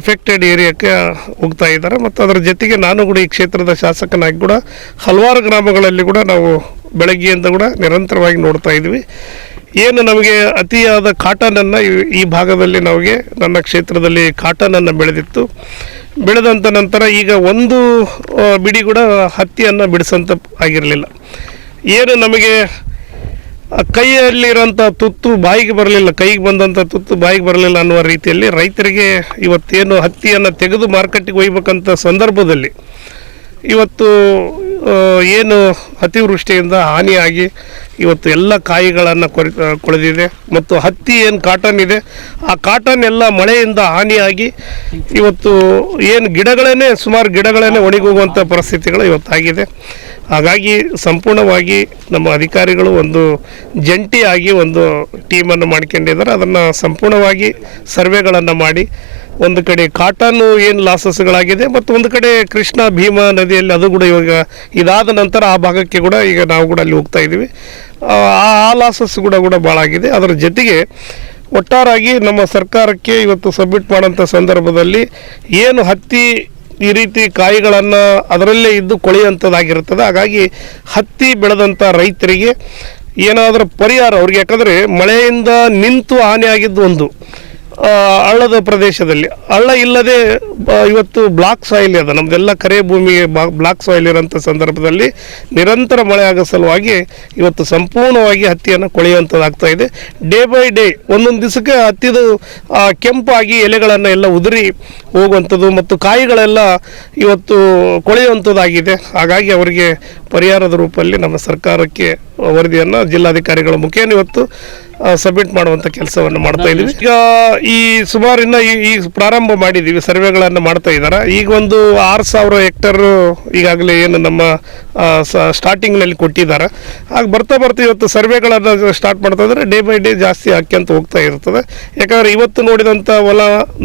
ಎಫೆಕ್ಟೆಡ್ ಏರಿಯಾಕ್ಕೆ ಹೋಗ್ತಾ ಇದ್ದಾರೆ. ಮತ್ತು ಅದರ ಜೊತೆಗೆ ನಾನು ಕೂಡ ಈ ಕ್ಷೇತ್ರದ ಶಾಸಕನಾಗಿ ಕೂಡ ಹಲವಾರು ಗ್ರಾಮಗಳಲ್ಲಿ ಕೂಡ ನಾವು ಬೆಳಗ್ಗೆಯಿಂದ ಕೂಡ ನಿರಂತರವಾಗಿ ನೋಡ್ತಾ ಇದ್ವಿ. ಏನು ನಮಗೆ ಅತಿಯಾದ ಕಾಟನನ್ನು ಈ ಭಾಗದಲ್ಲಿ ನಮಗೆ ನನ್ನ ಕ್ಷೇತ್ರದಲ್ಲಿ ಕಾಟನನ್ನು ಬೆಳೆದಂಥ ನಂತರ ಈಗ ಒಂದು ಬಿಡಿ ಕೂಡ ಹತ್ತಿಯನ್ನು ಬಿಡಿಸಂತ ಆಗಿರಲಿಲ್ಲ. ಏನು ನಮಗೆ ಕೈಯಲ್ಲಿರೋಂಥ ತುತ್ತು ಬಾಯಿಗೆ ಬರಲಿಲ್ಲ, ಕೈಗೆ ಬಂದಂಥ ತುತ್ತು ಬಾಯಿಗೆ ಬರಲಿಲ್ಲ ಅನ್ನುವ ರೀತಿಯಲ್ಲಿ ರೈತರಿಗೆ ಇವತ್ತೇನು ಹತ್ತಿಯನ್ನು ತೆಗೆದು ಮಾರ್ಕೆಟಿಗೆ ಒಯ್ಯಬೇಕಂತ ಸಂದರ್ಭದಲ್ಲಿ ಇವತ್ತು ಏನು ಅತಿವೃಷ್ಟಿಯಿಂದ ಹಾನಿಯಾಗಿ ಇವತ್ತು ಎಲ್ಲ ಕಾಯಿಗಳನ್ನು ಕೊಳೆದಿದೆ. ಮತ್ತು ಹತ್ತಿ ಏನು ಕಾಟನ್ ಇದೆ, ಆ ಕಾಟನ್ ಎಲ್ಲ ಮಳೆಯಿಂದ ಹಾನಿಯಾಗಿ ಇವತ್ತು ಏನು ಸುಮಾರು ಗಿಡಗಳೇ ಒಣಗೋಗುವಂಥ ಪರಿಸ್ಥಿತಿಗಳು ಇವತ್ತಾಗಿದೆ. ಹಾಗಾಗಿ ಸಂಪೂರ್ಣವಾಗಿ ನಮ್ಮ ಅಧಿಕಾರಿಗಳು ಒಂದು ಜಂಟಿಯಾಗಿ ಒಂದು ಟೀಮನ್ನು ಮಾಡ್ಕೊಂಡಿದ್ದಾರೆ. ಅದನ್ನು ಸಂಪೂರ್ಣವಾಗಿ ಸರ್ವೆಗಳನ್ನು ಮಾಡಿ ಒಂದು ಕಡೆ ಕಾಟನ್ನು ಏನು ಲಾಸಸ್ಗಳಾಗಿದೆ ಮತ್ತು ಒಂದು ಕಡೆ ಕೃಷ್ಣ ಭೀಮಾ ನದಿಯಲ್ಲಿ ಅದು ಕೂಡ ಇವಾಗ ಇದಾದ ನಂತರ ಆ ಭಾಗಕ್ಕೆ ಕೂಡ ಈಗ ನಾವು ಕೂಡ ಅಲ್ಲಿ ಹೋಗ್ತಾ ಇದ್ದೀವಿ. ಆ ಲಾಸಸ್ ಕೂಡ ಭಾಳ ಆಗಿದೆ. ಅದರ ಜೊತೆಗೆ ಒಟ್ಟಾರಾಗಿ ನಮ್ಮ ಸರ್ಕಾರಕ್ಕೆ ಇವತ್ತು ಸಬ್ಮಿಟ್ ಮಾಡೋಂಥ ಸಂದರ್ಭದಲ್ಲಿ ಏನು ಹತ್ತಿ ಈ ರೀತಿ ಕಾಯಿಗಳನ್ನು ಅದರಲ್ಲೇ ಇದ್ದು ಕೊಳೆಯುವಂಥದ್ದಾಗಿರ್ತದೆ. ಹಾಗಾಗಿ ಹತ್ತಿ ಬೆಳೆದಂಥ ರೈತರಿಗೆ ಏನಾದರೂ ಪರಿಹಾರ ಅವ್ರಿಗೆ, ಯಾಕಂದರೆ ಮಳೆಯಿಂದ ನಿಂತು ಹಾನಿಯಾಗಿದ್ದು ಒಂದು ಹಳ್ಳದ ಪ್ರದೇಶದಲ್ಲಿ, ಹಳ್ಳ ಇಲ್ಲದೆ ಇವತ್ತು ಬ್ಲಾಕ್ ಸಾಯಿಲ್ ಅದ, ನಮ್ಮದೆಲ್ಲ ಕರೆ ಭೂಮಿಗೆ ಬ್ಲಾಕ್ ಸಾಯಿಲ್ ಇರೋಂಥ ಸಂದರ್ಭದಲ್ಲಿ ನಿರಂತರ ಮಳೆ ಆಗೋ ಸಲುವಾಗಿ ಇವತ್ತು ಸಂಪೂರ್ಣವಾಗಿ ಹತ್ತಿಯನ್ನು ಕೊಳೆಯುವಂಥದ್ದಾಗ್ತಾ ಇದೆ. ಡೇ ಬೈ ಡೇ ಒಂದೊಂದು ದಿವಸಕ್ಕೆ ಹತ್ತಿದು ಕೆಂಪಾಗಿ ಎಲೆಗಳನ್ನು ಎಲ್ಲ ಉದುರಿ ಹೋಗುವಂಥದ್ದು ಮತ್ತು ಕಾಯಿಗಳೆಲ್ಲ ಇವತ್ತು ಕೊಳೆಯುವಂಥದ್ದಾಗಿದೆ. ಹಾಗಾಗಿ ಅವರಿಗೆ ಪರಿಹಾರದ ರೂಪದಲ್ಲಿ ನಮ್ಮ ಸರ್ಕಾರಕ್ಕೆ ವರದಿಯನ್ನು ಜಿಲ್ಲಾಧಿಕಾರಿಗಳ ಮುಖೇನ ಇವತ್ತು ಸಬ್ಮಿಟ್ ಮಾಡುವಂಥ ಕೆಲಸವನ್ನು ಮಾಡ್ತಾ ಇದ್ದೀವಿ. ಈಗ ಈ ಸುಮಾರು ಇನ್ನು ಈ ಪ್ರಾರಂಭ ಮಾಡಿದ್ದೀವಿ, ಸರ್ವೆಗಳನ್ನು ಮಾಡ್ತಾ ಇದ್ದಾರೆ. ಈಗ ಒಂದು 6,000 ಹೆಕ್ಟರ್ ಈಗಾಗಲೇ ಏನು ನಮ್ಮ ಸ್ಟಾರ್ಟಿಂಗ್ನಲ್ಲಿ ಕೊಟ್ಟಿದ್ದಾರೆ. ಆಗ ಬರ್ತಾ ಇವತ್ತು ಸರ್ವೆಗಳನ್ನು ಸ್ಟಾರ್ಟ್ ಮಾಡ್ತಾ ಇದ್ದಾರೆ. ಡೇ ಬೈ ಡೇ ಜಾಸ್ತಿ ಹಾಕ್ಯಂತ ಹೋಗ್ತಾ ಇರ್ತದೆ. ಯಾಕಂದರೆ ಇವತ್ತು ನೋಡಿದಂಥ ಹೊಲ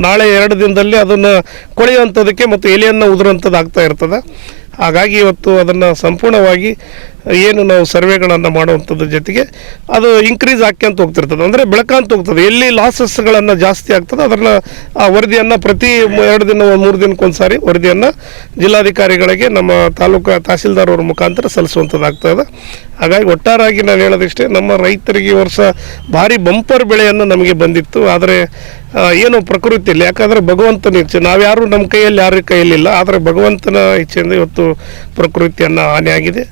ನಾಳೆ 2 ದಿನದಲ್ಲಿ ಅದನ್ನು ಕೊಳೆಯುವಂಥದ್ದಕ್ಕೆ ಮತ್ತು ಎಲೆಯನ್ನು ಉದುರುವಂಥದ್ದು ಆಗ್ತಾ ಇರ್ತದೆ. ಹಾಗಾಗಿ ಇವತ್ತು ಅದನ್ನು ಸಂಪೂರ್ಣವಾಗಿ ಏನು ನಾವು ಸರ್ವೆಗಳನ್ನು ಮಾಡುವಂಥದ್ರ ಜೊತೆಗೆ ಅದು ಇನ್ಕ್ರೀಸ್ ಆಕ್ಯಂತ ಹೋಗ್ತಿರ್ತದೆ, ಅಂದರೆ ಬೆಳಕಂತ ಹೋಗ್ತದೆ. ಎಲ್ಲಿ ಲಾಸಸ್ಗಳನ್ನು ಜಾಸ್ತಿ ಆಗ್ತದೆ ಅದನ್ನು ಆ ವರದಿಯನ್ನು ಪ್ರತಿ 2 ದಿನ 3 ದಿನಕ್ಕೊಂದು ಸಾರಿ ವರದಿಯನ್ನು ಜಿಲ್ಲಾಧಿಕಾರಿಗಳಿಗೆ ನಮ್ಮ ತಹಸೀಲ್ದಾರ್ ಅವ್ರ ಮುಖಾಂತರ ಸಲ್ಲಿಸುವಂಥದ್ದಾಗ್ತದೆ. ಹಾಗಾಗಿ ಒಟ್ಟಾರಾಗಿ ನಾನು ಹೇಳೋದಿಷ್ಟೇ, ನಮ್ಮ ರೈತರಿಗೆ ಈ ವರ್ಷ ಭಾರಿ ಬಂಪರ್ ಬೆಳೆಯನ್ನು ನಮಗೆ ಬಂದಿತ್ತು. ಆದರೆ ಏನು ಪ್ರಕೃತಿಯಲ್ಲಿ, ಯಾಕಂದರೆ ಭಗವಂತನ ಇಚ್ಛೆ, ನಾವ್ಯಾರು ನಮ್ಮ ಕೈಯಲ್ಲಿ ಯಾರ ಕೈಯಲ್ಲಿಲ್ಲ, ಆದರೆ ಭಗವಂತನ ಇಚ್ಛೆಯಿಂದ ಇವತ್ತು ಪ್ರಕೃತಿಯನ್ನು ಹಾನಿಯಾಗಿದೆ.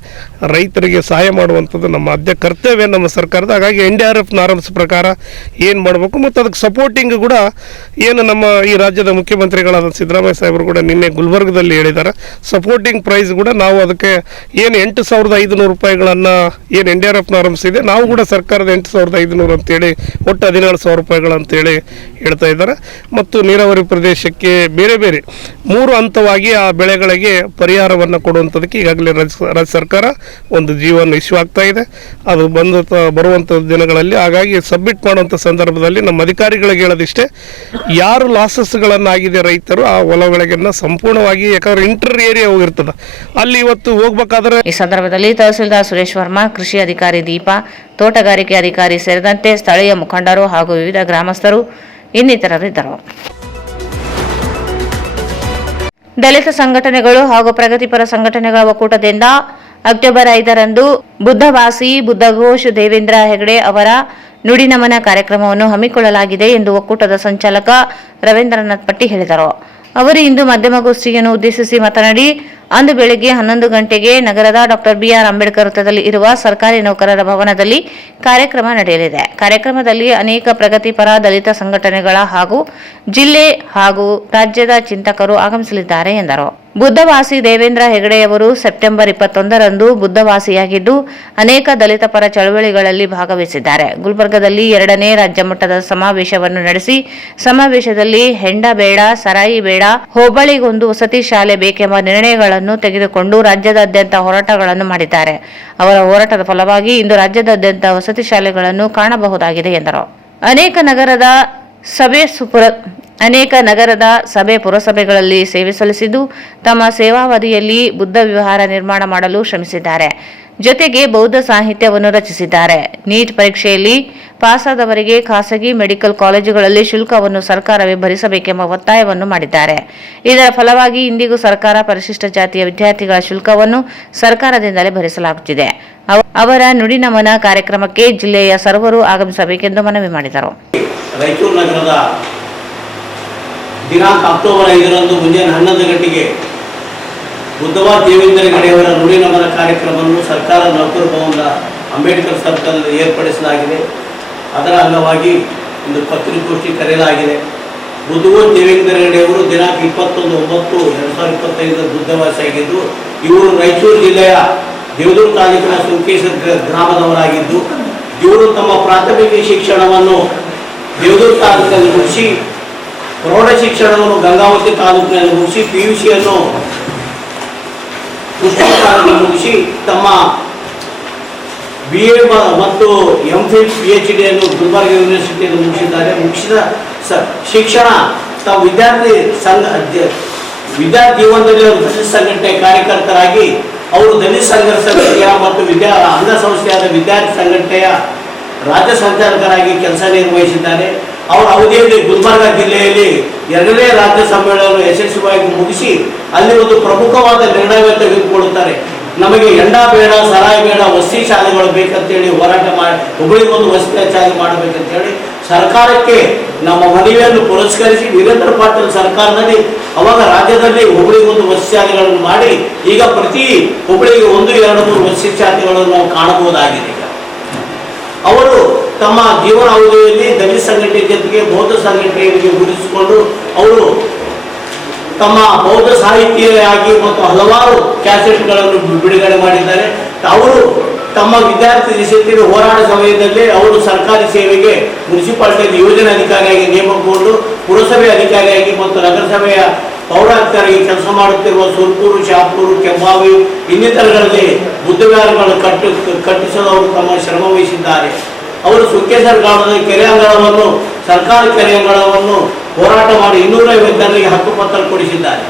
ರೈತರಿಗೆ ಸಹಾಯ ಮಾಡುವಂಥದ್ದು ನಮ್ಮ ಆದ್ಯ ಕರ್ತವ್ಯ ನಮ್ಮ ಸರ್ಕಾರದ. ಹಾಗಾಗಿ NDRF ನಾರ್ಮ್ಸ್ ಪ್ರಕಾರ ಏನು ಮಾಡಬೇಕು ಮತ್ತು ಅದಕ್ಕೆ ಸಪೋರ್ಟಿಂಗ್ ಕೂಡ ಏನು ನಮ್ಮ ಈ ರಾಜ್ಯದ ಮುಖ್ಯಮಂತ್ರಿಗಳಾದ ಸಿದ್ದರಾಮಯ್ಯ ಸಾಹೇಬರು ಕೂಡ ನಿನ್ನೆ ಗುಲ್ಬರ್ಗದಲ್ಲಿ ಹೇಳಿದ್ದಾರೆ. ಸಪೋರ್ಟಿಂಗ್ ಪ್ರೈಸ್ ಕೂಡ ನಾವು ಅದಕ್ಕೆ ಏನು 8,500 ರೂಪಾಯಿಗಳನ್ನು ಏನು NDRF ನಾರ್ಮ್ಸ್ ಇದೆ, ನಾವು ಕೂಡ ಸರ್ಕಾರದ 8,500 ಅಂತೇಳಿ ಒಟ್ಟು 17,000 ರೂಪಾಯಿಗಳಂತೇಳಿ ಹೇಳ್ತಾ ಇದ್ದಾರೆ. ಮತ್ತು ನೀರಾವರಿ ಪ್ರದೇಶಕ್ಕೆ ಬೇರೆ 3 ಹಂತವಾಗಿ ಆ ಬೆಳೆಗಳಿಗೆ ಪರಿಹಾರವನ್ನು ಕೊಡುವಂಥದ್ದಕ್ಕೆ ಈಗಾಗಲೇ ರಾಜ್ಯ ಸರ್ಕಾರ ಒಂದು ಜೀವನ ಇಶ್ಯೂ ಆಗ್ತಾ ಇದೆ. ಅದು ಬರುವಂಥ ದಿನಗಳಲ್ಲಿ ಹಾಗಾಗಿ ಸಬ್ಮಿಟ್ ಮಾಡುವಂಥ ಸಂದರ್ಭದಲ್ಲಿ ನಮ್ಮ ಅಧಿಕಾರಿಗಳಿಗೆ ಹೇಳೋದಿಷ್ಟೇ, ಯಾರು ಲಾಸಸ್ಗಳನ್ನಾಗಿದೆ ರೈತರು ಆ ಹೊಲಗಳಿಗೆಲ್ಲ ಸಂಪೂರ್ಣವಾಗಿ, ಯಾಕಂದರೆ ಇಂಟರ್ ಏರಿಯಾ ಹೋಗಿರ್ತದೆ ಅಲ್ಲಿ ಇವತ್ತು ಹೋಗ್ಬೇಕಾದ್ರೆ. ಈ ಸಂದರ್ಭದಲ್ಲಿ ತಹಸೀಲ್ದಾರ್ ಸುರೇಶ್ ವರ್ಮಾ, ಕೃಷಿ ಅಧಿಕಾರಿ ದೀಪಾ, ತೋಟಗಾರಿಕೆ ಅಧಿಕಾರಿ ಸೇರಿದಂತೆ ಸ್ಥಳೀಯ ಮುಖಂಡರು ಹಾಗೂ ವಿವಿಧ ಗ್ರಾಮಸ್ಥರು ಇನ್ನಿತರರಿದ್ದರು. ದಲಿತ ಸಂಘಟನೆಗಳು ಹಾಗೂ ಪ್ರಗತಿಪರ ಸಂಘಟನೆಗಳ ಒಕ್ಕೂಟದಿಂದ ಅಕ್ಟೋಬರ್ 5ರಂದು ಬುದ್ಧವಾಸಿ ಬುದ್ಧಘೋಷ್ ದೇವೇಂದ್ರ ಹೆಗಡೆ ಅವರ ನುಡಿನಮನ ಕಾರ್ಯಕ್ರಮವನ್ನು ಹಮ್ಮಿಕೊಳ್ಳಲಾಗಿದೆ ಎಂದು ಒಕ್ಕೂಟದ ಸಂಚಾಲಕ ರವೀಂದ್ರನಾಥ್ ಪಟ್ಟಿ ಹೇಳಿದರು. ಅವರು ಇಂದು ಮಾಧ್ಯಮಗೋಷ್ಠಿಯನ್ನು ಉದ್ದೇಶಿಸಿ ಮಾತನಾಡಿ, ಅಂದು ಬೆಳಗ್ಗೆ 11 ಗಂಟೆಗೆ ನಗರದ ಡಾಕ್ಟರ್ BR ಅಂಬೇಡ್ಕರ್ ವೃತ್ತದಲ್ಲಿ ಇರುವ ಸರ್ಕಾರಿ ನೌಕರರ ಭವನದಲ್ಲಿ ಕಾರ್ಯಕ್ರಮ ನಡೆಯಲಿದೆ. ಕಾರ್ಯಕ್ರಮದಲ್ಲಿ ಅನೇಕ ಪ್ರಗತಿಪರ ದಲಿತ ಸಂಘಟನೆಗಳ ಹಾಗೂ ಜಿಲ್ಲೆ ಹಾಗೂ ರಾಜ್ಯದ ಚಿಂತಕರು ಆಗಮಿಸಲಿದ್ದಾರೆ ಎಂದರು. ಬುದ್ಧವಾಸಿ ದೇವೇಂದ್ರ ಹೆಗಡೆಯವರು ಸೆಪ್ಟೆಂಬರ್ 21ರಂದು ಬುದ್ಧವಾಸಿಯಾಗಿದ್ದು ಅನೇಕ ದಲಿತ ಪರ ಚಳವಳಿಗಳಲ್ಲಿ ಭಾಗವಹಿಸಿದ್ದಾರೆ. ಗುಲ್ಬರ್ಗದಲ್ಲಿ 2ನೇ ರಾಜ್ಯ ಮಟ್ಟದ ಸಮಾವೇಶವನ್ನು ನಡೆಸಿ ಸಮಾವೇಶದಲ್ಲಿ ಹೆಂಡ ಬೇಡ, ಸರಾಯಿ ಬೇಡ, ಹೋಬಳಿಗೊಂದು ವಸತಿ ಶಾಲೆ ಬೇಕೆಂಬ ನಿರ್ಣಯಗಳನ್ನು ತೆಗೆದುಕೊಂಡು ರಾಜ್ಯದಾದ್ಯಂತ ಹೋರಾಟಗಳನ್ನು ಮಾಡಿದ್ದಾರೆ. ಅವರ ಹೋರಾಟದ ಫಲವಾಗಿ ಇಂದು ರಾಜ್ಯದಾದ್ಯಂತ ವಸತಿ ಶಾಲೆಗಳನ್ನು ಕಾಣಬಹುದಾಗಿದೆ ಎಂದರು. ಅನೇಕ ನಗರದ ಸಭೆ ಪುರಸಭೆಗಳಲ್ಲಿ ಸೇವೆ ಸಲ್ಲಿಸಿದ್ದು ತಮ್ಮ ಸೇವಾವಧಿಯಲ್ಲಿ ಬುದ್ಧ ವಿಹಾರ ನಿರ್ಮಾಣ ಮಾಡಲು ಶ್ರಮಿಸಿದ್ದಾರೆ. ಜೊತೆಗೆ ಬೌದ್ಧ ಸಾಹಿತ್ಯವನ್ನು ರಚಿಸಿದ್ದಾರೆ. ನೀಟ್ ಪರೀಕ್ಷೆಯಲ್ಲಿ ಪಾಸಾದವರಿಗೆ ಖಾಸಗಿ ಮೆಡಿಕಲ್ ಕಾಲೇಜುಗಳಲ್ಲಿ ಶುಲ್ಕವನ್ನು ಸರ್ಕಾರವೇ ಭರಿಸಬೇಕೆಂಬ ಒತ್ತಾಯವನ್ನು ಮಾಡಿದ್ದಾರೆ. ಇದರ ಫಲವಾಗಿ ಇಂದಿಗೂ ಸರ್ಕಾರ ಪರಿಶಿಷ್ಟ ಜಾತಿಯ ವಿದ್ಯಾರ್ಥಿಗಳ ಶುಲ್ಕವನ್ನು ಸರ್ಕಾರದಿಂದಲೇ ಭರಿಸಲಾಗುತ್ತಿದೆ. ಅವರ ನುಡಿನಮನ ಕಾರ್ಯಕ್ರಮಕ್ಕೆ ಜಿಲ್ಲೆಯ ಸರ್ವರು ಆಗಮಿಸಬೇಕೆಂದು ಮನವಿ ಮಾಡಿದರು. ರಾಯಚೂರು ನಗರದ ದಿನಾಂಕ ಅಕ್ಟೋಬರ್ 5ರಂದು ಮುಂಜಾನೆ 11 ಗಂಟೆಗೆ ಬುದ್ಧವಾದ ದೇವೇಂದ್ರ ಹೆಗಡೆಯವರ ನುಡಿನಮನ ಕಾರ್ಯಕ್ರಮವನ್ನು ಸರ್ಕಾರ ನೌಕರ ಭವನದ ಅಂಬೇಡ್ಕರ್ ಸರ್ಕಲ್ ಏರ್ಪಡಿಸಲಾಗಿದೆ. ಅದರ ಅಂಗವಾಗಿ ಒಂದು ಪತ್ರಿಕಾಗೋಷ್ಠಿ ಕರೆಯಲಾಗಿದೆ. ಬುದ್ಧವಾದ ದೇವೇಂದ್ರ ಹೆಗಡೆಯವರು ದಿನಾಂಕ 21/9/2025 ಬುದ್ಧವಾಸಿಯಾಗಿದ್ದು, ಇವರು ರಾಯಚೂರು ಜಿಲ್ಲೆಯ ದೇವದುರ್ಗ ತಾಲೂಕಿನ ಸುಂಕೇಶ್ವರ ಗ್ರಾಮದವರಾಗಿದ್ದು, ಇವರು ತಮ್ಮ ಪ್ರಾಥಮಿಕ ಶಿಕ್ಷಣವನ್ನು ದೇವದುರ್ಗ ತಾಲೂಕಿನಲ್ಲಿ ಮುಗಿಸಿ, ಪ್ರೌಢ ಶಿಕ್ಷಣವನ್ನು ಗಂಗಾವತಿ ತಾಲೂಕಿನಲ್ಲಿ ಮುಗಿಸಿ, PUCಯನ್ನು ಪುಸ್ತಕ ಮುಗಿಸಿ ತಮ್ಮ BA ಮತ್ತು MPhil PhD ಅನ್ನು ಗುಲ್ಬರ್ಗ ಯೂನಿವರ್ಸಿಟಿಯಲ್ಲಿ ಮುಗಿಸಿದ್ದಾರೆ. ಮುಗಿಸಿದ ಶಿಕ್ಷಣ ತಾವು ವಿದ್ಯಾರ್ಥಿ ಜೀವನದಲ್ಲಿ ಅವರು ದಲಿತ ಸಂಘಟನೆ ಕಾರ್ಯಕರ್ತರಾಗಿ ಅವರು ದಲಿತ ಸಂಘರ್ಷ ಸಮಿತಿಯ ಮತ್ತು ಅಂಗಸಂಸ್ಥೆಯಾದ ವಿದ್ಯಾರ್ಥಿ ಸಂಘಟನೆಯ ರಾಜ್ಯ ಸಂಚಾಲಕರಾಗಿ ಕೆಲಸ ನಿರ್ವಹಿಸಿದ್ದಾರೆ. ಅವರ ಅವಧಿಯಲ್ಲಿ ಗುಲ್ಬರ್ಗ ಜಿಲ್ಲೆಯಲ್ಲಿ 2ನೇ ರಾಜ್ಯ ಸಮ್ಮೇಳನವನ್ನು ಯಶಸ್ವಿಯಾಗಿ ಮುಗಿಸಿ ಅಲ್ಲಿ ಒಂದು ಪ್ರಮುಖವಾದ ನಿರ್ಣಯ ತೆಗೆದುಕೊಳ್ಳುತ್ತಾರೆ. ನಮಗೆ ಎಂಡ ಬೇಡ, ಸರಾಯಿ ಬೇಡ, ವಸತಿ ಶಾಲೆಗಳು ಬೇಕಂತೇಳಿ ಹೋರಾಟ ಮಾಡಿ ಹುಬ್ಬಳ್ಳಿಗೆ ಒಂದು ವಸತಿ ಶಾಲೆ ಮಾಡಬೇಕಂತೇಳಿ ಸರ್ಕಾರಕ್ಕೆ ನಮ್ಮ ಮನವಿಯನ್ನು ಪುರಸ್ಕರಿಸಿ ವೀರೇಂದ್ರ ಪಾಟೀಲ್ ಸರ್ಕಾರದಲ್ಲಿ ಅವಾಗ ರಾಜ್ಯದಲ್ಲಿ ಹುಬ್ಬಳ್ಳಿಗೆ ಒಂದು ವಸತಿ ಶಾಲೆಗಳನ್ನು ಮಾಡಿ ಈಗ ಪ್ರತಿ ಹುಬ್ಬಳ್ಳಿಗೆ 1, 2, 3 ವಸತಿ ಶಾಲೆಗಳನ್ನು ನಾವು ಕಾಣಬಹುದಾಗಿದೆ. ಅವರು ತಮ್ಮ ಜೀವನ ಅವಧಿಯಲ್ಲಿ ದಲಿತ ಸಂಘಟನೆ ಜೊತೆಗೆ ಬೌದ್ಧ ಸಂಘಟನೆಗಳಿಗೆ ಗುರುತಿಸಿಕೊಂಡು ಅವರು ತಮ್ಮ ಬೌದ್ಧ ಸಾಹಿತ್ಯವಾಗಿ ಮತ್ತು ಹಲವಾರು ಕ್ಯಾಸೆಟ್ಗಳನ್ನು ಬಿಡುಗಡೆ ಮಾಡಿದ್ದಾರೆ. ಅವರು ತಮ್ಮ ವಿದ್ಯಾರ್ಥಿ ದಿಶೆಯಲ್ಲಿ ಹೋರಾಟ ಸಮಯದಲ್ಲಿ ಅವರು ಸರ್ಕಾರಿ ಸೇವೆಗೆ ಮುನ್ಸಿಪಾಲಿಟಿಯಲ್ಲಿ ಯೋಜನೆ ಅಧಿಕಾರಿಯಾಗಿ ನೇಮಕಗೊಂಡು ಪುರಸಭೆ ಅಧಿಕಾರಿಯಾಗಿ ಮತ್ತು ನಗರಸಭೆಯ ಪೌರಾಯುಕ್ತರಾಗಿ ಕೆಲಸ ಮಾಡುತ್ತಿರುವ ಸುರ್ಪೂರು, ಶಾಪೂರು, ಕೆಂಬಾವಿ ಇನ್ನಿತರಗಳಲ್ಲಿ ಬುದ್ಧವಿಹಾರಗಳನ್ನು ಕಟ್ಟಿಸಲು ಅವರು ತಮ್ಮ ಶ್ರಮ ವಹಿಸಿದ್ದಾರೆ. ಅವರು ಸುಂಕೇಶ್ವರ ಗ್ರಾಮದಲ್ಲಿ ಕೆರೆ ಅಂಗಳವನ್ನು ಸರ್ಕಾರಿ ಕೆರೆ ಅಂಗಳವನ್ನು ಹೋರಾಟ ಮಾಡಿ 250 ಜನರಿಗೆ ಹಕ್ಕುಪತ್ರ ಕೊಡಿಸಿದ್ದಾರೆ.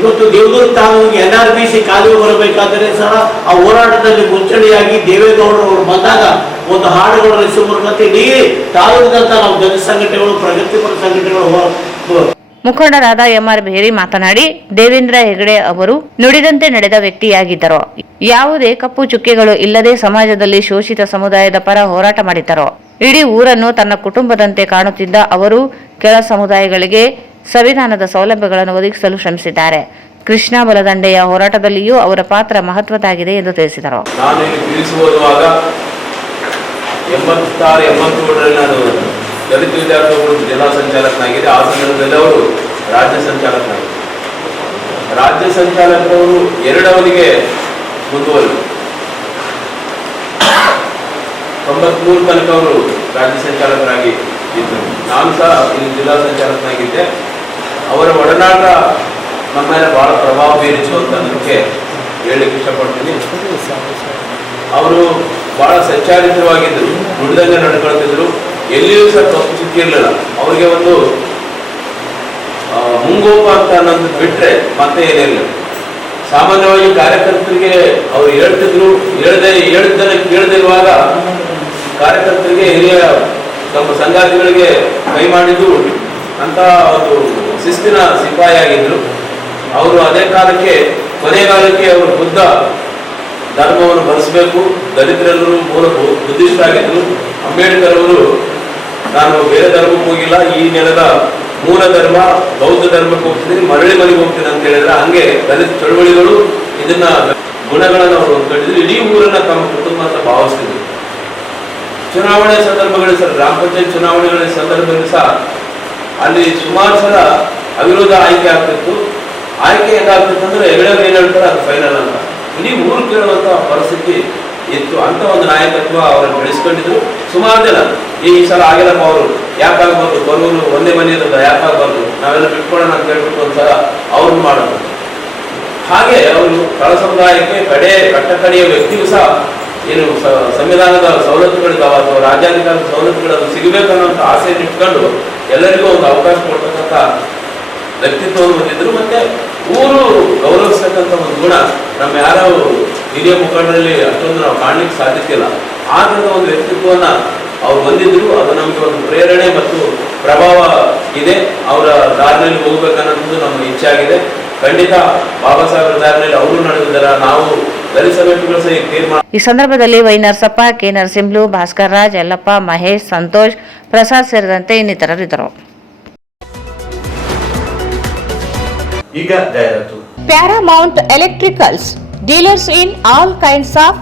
ಇವತ್ತು ದೇವದುರ್ಗ ತಾಲೂಕಿಗೆ NRBC ಕಾಲುವೆ ಬರಬೇಕಾದರೆ ಸಹ ಆ ಹೋರಾಟದಲ್ಲಿ ಮುಂಚೂಣಿಯಾಗಿ ದೇವೇಗೌಡರು ಅವರು ಬಂದಾಗ ಒಂದು ಹಾಡುಗಳ ರಚಿಸುವಂತೆ ಇಡೀ ತಾಲೂಕಿನಂತ ನಾವು ದಲಿತ ಸಂಘಟನೆಗಳು, ಪ್ರಗತಿಪರ ಸಂಘಟನೆಗಳು ಮುಖಂಡರಾದ MR ಬೇರಿ ಮಾತನಾಡಿ, ದೇವೇಂದ್ರ ಹೆಗಡೆ ಅವರು ನುಡಿದಂತೆ ನಡೆದ ವ್ಯಕ್ತಿಯಾಗಿದ್ದರು. ಯಾವುದೇ ಕಪ್ಪು ಚುಕ್ಕೆಗಳು ಇಲ್ಲದೆ ಸಮಾಜದಲ್ಲಿ ಶೋಷಿತ ಸಮುದಾಯದ ಪರ ಹೋರಾಟ ಮಾಡಿದ್ದರು. ಇಡೀ ಊರನ್ನು ತನ್ನ ಕುಟುಂಬದಂತೆ ಕಾಣುತ್ತಿದ್ದ ಅವರು ಕೆಳ ಸಮುದಾಯಗಳಿಗೆ ಸಂವಿಧಾನದ ಸೌಲಭ್ಯಗಳನ್ನು ಒದಗಿಸಲು ಶ್ರಮಿಸಿದ್ದಾರೆ. ಕೃಷ್ಣ ಬಲದಂಡೆಯ ಹೋರಾಟದಲ್ಲಿಯೂ ಅವರ ಪಾತ್ರ ಮಹತ್ವದಾಗಿದೆ ಎಂದು ತಿಳಿಸಿದರು. ನಾನು ಇಲ್ಲಿ ತಿಳಿಸುವಾಗ 86-87ರಲ್ಲಿ ನಾನು ದಲಿತ ವಿದ್ಯಾರ್ಥಿಗಳು ಜಿಲ್ಲಾ ಸಂಚಾಲಕನಾಗಿದೆ. ಆ ಸಂದರ್ಭದಲ್ಲಿ ಅವರು ರಾಜ್ಯ ಸಂಚಾಲಕನಾಗಿದ್ದರು. ರಾಜ್ಯ ಸಂಚಾಲಕರವರು 2 ಅವಧಿಗೆ ಮುಂದುವರೆದರು. 93 ತನಕ ಅವರು ರಾಜ್ಯ ಸಂಚಾಲಕರಾಗಿ ಇದ್ದರು. ನಾನು ಸಹ ಇಲ್ಲಿ ಜಿಲ್ಲಾ ಸಂಚಾಲಕನಾಗಿದ್ದೆ. ಅವರ ಒಡನಾಟ ನಮ್ಮ ಮೇಲೆ ಬಹಳ ಪ್ರಭಾವ ಬೀರಿತು ಅಂತ ನನಗೆ ಹೇಳಲಿಕ್ಕೆ ಇಷ್ಟಪಡ್ತೀನಿ. ಅವರು ಬಹಳ ಸಚ್ಚಾರಿತ್ರವಾಗಿದ್ದರು, ನುಡಿದಂಗೆ ನಡ್ಕೊಳ್ತಿದ್ರು, ಎಲ್ಲಿಯೂ ಸಹ ತಪ್ಪು ಚುಕ್ಕಿ ಇರಲಿಲ್ಲ. ಅವರಿಗೆ ಒಂದು ಮುಂಗೋಪ ಅಂತ ಅನ್ನೋದು ಬಿಟ್ಟರೆ ಮತ್ತೆ ಏನಿರಲಿಲ್ಲ. ಸಾಮಾನ್ಯವಾಗಿ ಕಾರ್ಯಕರ್ತರಿಗೆ ಅವರು ಹೇಳ್ತಿದ್ರು, ಹೇಳಿದ್ದನ್ನು ಕೇಳದಿರುವಾಗ ಕಾರ್ಯಕರ್ತರಿಗೆ ಹಿರಿಯ ನಮ್ಮ ಸಂಗಾತಿಗಳಿಗೆ ಕೈ ಮಾಡಿದ್ದು ಅಂತ ಒಂದು ಶಿಸ್ತಿನ ಸಿಪಾಯಿಯಾಗಿದ್ದರು. ಅವರು ಅದೇ ಕಾಲಕ್ಕೆ ಕೊನೆಗಾಲಕ್ಕೆ ಅವರು ಬುದ್ಧ ಧರ್ಮವನ್ನು ಬಳಸಬೇಕು, ದಲಿತರೆಲ್ಲರೂ ಮೂಲ ಬುದ್ಧಿಸ್ಟರಾಗಿದ್ದರು. ಅಂಬೇಡ್ಕರ್ ಅವರು ನಾನು ಬೇರೆ ಧರ್ಮಕ್ಕೆ ಹೋಗಿಲ್ಲ, ಈ ನೆಲದ ಮೂಲ ಧರ್ಮ ಬೌದ್ಧ ಧರ್ಮಕ್ಕೆ ಹೋಗ್ತಿದ್ದೀನಿ, ಮರಳಿ ಮನೆಗೆ ಹೋಗ್ತೀನಿ ಅಂತ ಹೇಳಿದ್ರೆ ಹಂಗೆ ದಲಿತ ಚಳವಳಿಗಳು ಇದನ್ನ ಗುಣಗಳನ್ನು ಅವರು ಕಂಡಿದ್ರು. ಇಡೀ ಊರನ್ನ ತಮ್ಮ ಕುಟುಂಬ ಅಂತ ಭಾವಿಸ್ತಿದ್ರು. ಚುನಾವಣೆ ಸಂದರ್ಭಗಳಲ್ಲಿ ಸಹ, ಗ್ರಾಮ ಪಂಚಾಯತ್ ಚುನಾವಣೆಗಳ ಸಂದರ್ಭದಲ್ಲಿ ಸಹ ಅಲ್ಲಿ ಸುಮಾರು ಸಲ ಅವಿರೋಧ ಆಯ್ಕೆ ಆಗ್ತಿತ್ತು. ಆಯ್ಕೆ ಹೇಗಾಗ್ತಿತ್ತು ಅಂದ್ರೆ ಹೆಗಡೆಯವ್ರು ಏನ್ ಹೇಳ್ತಾರೆ ಅದು ಫೈನಲ್ ಅಂತ ಇಡೀ ಊರು ಕೇಳುವಂತ ಪರಿಸ್ಥಿತಿ ಇತ್ತು. ಅಂತ ಒಂದು ನಾಯಕತ್ವ ಅವರನ್ನು ಬೆಳೆಸ್ಕೊಂಡಿದ್ರು. ಸುಮಾರು ಜನ ಈ ಸಲ ಆಗಿಲ್ಲಪ್ಪ, ಅವರು ಯಾಕಾಗಬಾರ್ದು, ಬರುವರು ಒಂದೇ ಮನೆಯದ ಯಾಕಾಗಬಾರ್ದು, ನಾವೆಲ್ಲ ಬಿಟ್ಕೊಳ್ಳೋಣ ಅಂತ ಹೇಳ್ಬಿಟ್ಟು ಒಂದ್ಸಲ ಅವ್ರನ್ನ ಮಾಡೋದು. ಹಾಗೆ ಅವರು ತಳ ಸಮುದಾಯಕ್ಕೆ ಕಟ್ಟಕಡೆಯ ವ್ಯಕ್ತಿಗೂ ಸಹ ಏನು ಸಂವಿಧಾನದ ಸವಲತ್ತುಗಳಿದ್ದಾವ ಅಥವಾ ರಾಜ್ಯಾಧಿಕಾರದ ಸವಲತ್ತುಗಳು ಸಿಗಬೇಕನ್ನುವಂಥ ಆಸೆಯನ್ನು ಇಟ್ಕೊಂಡು ಎಲ್ಲರಿಗೂ ಒಂದು ಅವಕಾಶ ಕೊಡ್ತಕ್ಕಂಥ ವ್ಯಕ್ತಿತ್ವವನ್ನು ಹೊಂದಿದ್ರು. ಮತ್ತೆ ಊರು ಗೌರವಿಸ್ತಕ್ಕಂಥ ಒಂದು ಗುಣ ನಮ್ಮ ಯಾರೋ ಹಿರಿಯ ಮುಖಂಡರಲ್ಲಿ ಅಷ್ಟೊಂದು ನಾವು ಕಾಣಲಿಕ್ಕೆ ಸಾಧ್ಯತೆ ಇಲ್ಲ. ಆ ಥರದ ಒಂದು ವ್ಯಕ್ತಿತ್ವವನ್ನ ಅವ್ರು ಬಂದಿದ್ರು. ಅದು ನಮಗೆ ಒಂದು ಪ್ರೇರಣೆ ಮತ್ತು ಪ್ರಭಾವ ಇದೆ. ಅವರ ದಾರಿನಲ್ಲಿ ಹೋಗ್ಬೇಕನ್ನೋದು ನಮ್ಮ ಇಚ್ಛೆ ಆಗಿದೆ. ಖಂಡಿತ ಬಾಬಾ ಸಾಹೇಬರ ದಾರಿನಲ್ಲಿ ಅವರು ನಡೆದಿದ್ದಾರೆ. ನಾವು ದಲಿತ ಸಮಿತಿಗಳು ಸಹ ತೀರ್ಮಾನ. ಈ ಸಂದರ್ಭದಲ್ಲಿ ವೈ ನರಸಪ್ಪ, ಕೆ ನರಸಿಂಹಲು, ಭಾಸ್ಕರ್ ರಾಜ್, ಯಲ್ಲಪ್ಪ, ಮಹೇಶ್, ಸಂತೋಷ್, ಪ್ರಸಾದ್ ಸೇರಿದಂತೆ ಇನ್ನಿತರರಿದ್ದರು. ಈಗ ಜಾಹೀರಾತು. Paramount Electricals, dealers in all kinds of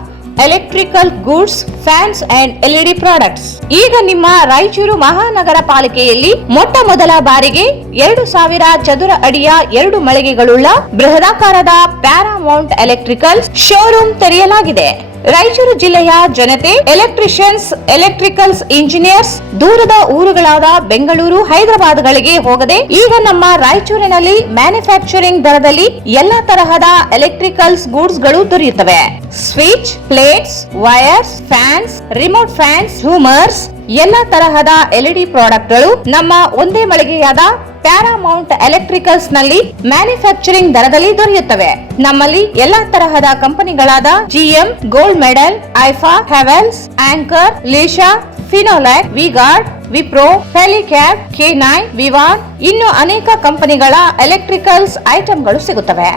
electrical goods, fans and LED products. ಈಗ ನಿಮ್ಮ ರಾಯಚೂರು ಮಹಾನಗರ ಪಾಲಿಕೆಯಲ್ಲಿ ಮೊಟ್ಟ ಮೊದಲ ಬಾರಿಗೆ 2000 ಚದುರ ಅಡಿಯ 2 ಮಳಿಗೆಗಳುಳ್ಳ ಬೃಹದಾಕಾರದ ಪ್ಯಾರಾಮೌಂಟ್ ಎಲೆಕ್ಟ್ರಿಕಲ್ಸ್ ಶೋರೂಮ್ ತೆರೆಯಲಾಗಿದೆ. ರಾಯಚೂರು ಜಿಲ್ಲೆಯ ಜನತೆ, ಎಲೆಕ್ಟ್ರಿಷಿಯನ್ಸ್, ಎಲೆಕ್ಟ್ರಿಕಲ್ಸ್ ಇಂಜಿನಿಯರ್ಸ್ ದೂರದ ಊರುಗಳಾದ ಬೆಂಗಳೂರು, ಹೈದರಾಬಾದ್ಗಳಿಗೆ ಹೋಗದೆ ಈಗ ನಮ್ಮ ರಾಯಚೂರಿನಲ್ಲಿ ಮ್ಯಾನುಫ್ಯಾಕ್ಚರಿಂಗ್ ದರದಲ್ಲಿ ಎಲ್ಲಾ ತರಹದ ಎಲೆಕ್ಟ್ರಿಕಲ್ಸ್ ಗೂಡ್ಸ್ ಗಳು ದೊರೆಯುತ್ತವೆ. Switch, plates, wires, fans, remote fans, ಹ್ಯೂಮರ್ಸ್, ಎಲ್ಲಾ ತರಹದ LED ಪ್ರಾಡಕ್ಟ್ ಗಳು ನಮ್ಮ ಒಂದೇ ಮಳಿಗೆಯಾದ ಪ್ಯಾರಾಮೌಂಟ್ ಎಲೆಕ್ಟ್ರಿಕಲ್ಸ್ ನಲ್ಲಿ ಮ್ಯಾನುಫ್ಯಾಕ್ಚರಿಂಗ್ ದರದಲ್ಲಿ ದೊರೆಯುತ್ತವೆ. ನಮ್ಮಲ್ಲಿ ಎಲ್ಲಾ ತರಹದ ಕಂಪನಿಗಳಾದ GM, ಗೋಲ್ಡ್ ಮೆಡಲ್, ಐಫಾ, ಹೆವೆಲ್ಸ್, ಆಂಕರ್, ಲೀಶಾ, ಫಿನೋಲ್ಯಾಕ್, ವಿಗಾರ್ಡ್, ವಿಪ್ರೋ, ಹೆಲಿಕ್ಯಾಬ್, K9, ವಿವಾನ್ ಇನ್ನು ಅನೇಕ ಕಂಪನಿಗಳ ಎಲೆಕ್ಟ್ರಿಕಲ್ಸ್ ಐಟಂಗಳು ಸಿಗುತ್ತವೆ.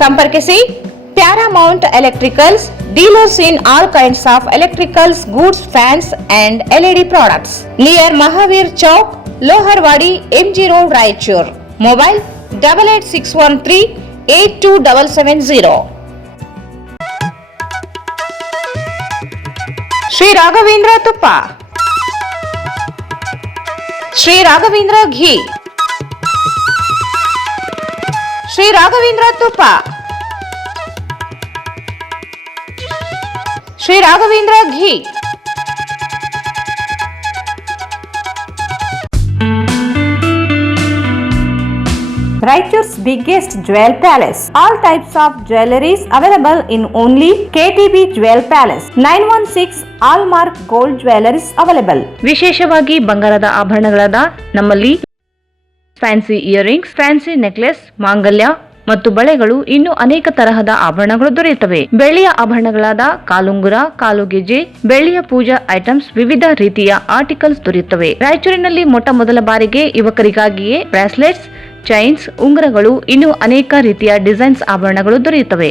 ಸಂಪರ್ಕಿಸಿ Paramount electricals, dealers in all kinds of electricals goods, fans and LED products, near Mahavir Chowk, Loharwadi, MG road, Raichur. Mobile 8861382770. Shri Raghavendra ತುಪ್ಪ, ಶ್ರೀ ರಾಘವೇಂದ್ರ ಘೀ, ಶ್ರೀ ರಾಘವೇಂದ್ರ ತುಪ್ಪ, Shri Raghavendra ghee. Raichur's biggest jewel palace. All types of jewelries available in only KTB Jewel Palace. 916 Allmark Gold Jewelries available. ವಿಶೇಷವಾಗಿ ಬಂಗಾರದ ಆಭರಣಗಳಾದ ನಮ್ಮಲ್ಲಿ fancy earrings, fancy necklace, ಮಾಂಗಲ್ಯ ಮತ್ತು ಬಳೆಗಳು ಇನ್ನೂ ಅನೇಕ ತರಹದ ಆಭರಣಗಳು ದೊರೆಯುತ್ತವೆ. ಬೆಳ್ಳಿಯ ಆಭರಣಗಳಾದ ಕಾಲುಂಗುರ, ಕಾಲುಗೆಜೆ, ಬೆಳ್ಳಿಯ ಪೂಜಾ ಐಟಮ್ಸ್, ವಿವಿಧ ರೀತಿಯ ಆರ್ಟಿಕಲ್ಸ್ ದೊರೆಯುತ್ತವೆ. ರಾಯಚೂರಿನಲ್ಲಿ ಮೊಟ್ಟ ಮೊದಲ ಬಾರಿಗೆ ಯುವಕರಿಗಾಗಿಯೇ ಬ್ರಾಸ್ಲೆಟ್ಸ್, ಚೈನ್ಸ್, ಉಂಗುರಗಳು ಇನ್ನೂ ಅನೇಕ ರೀತಿಯ ಡಿಸೈನ್ಸ್ ಆಭರಣಗಳು ದೊರೆಯುತ್ತವೆ.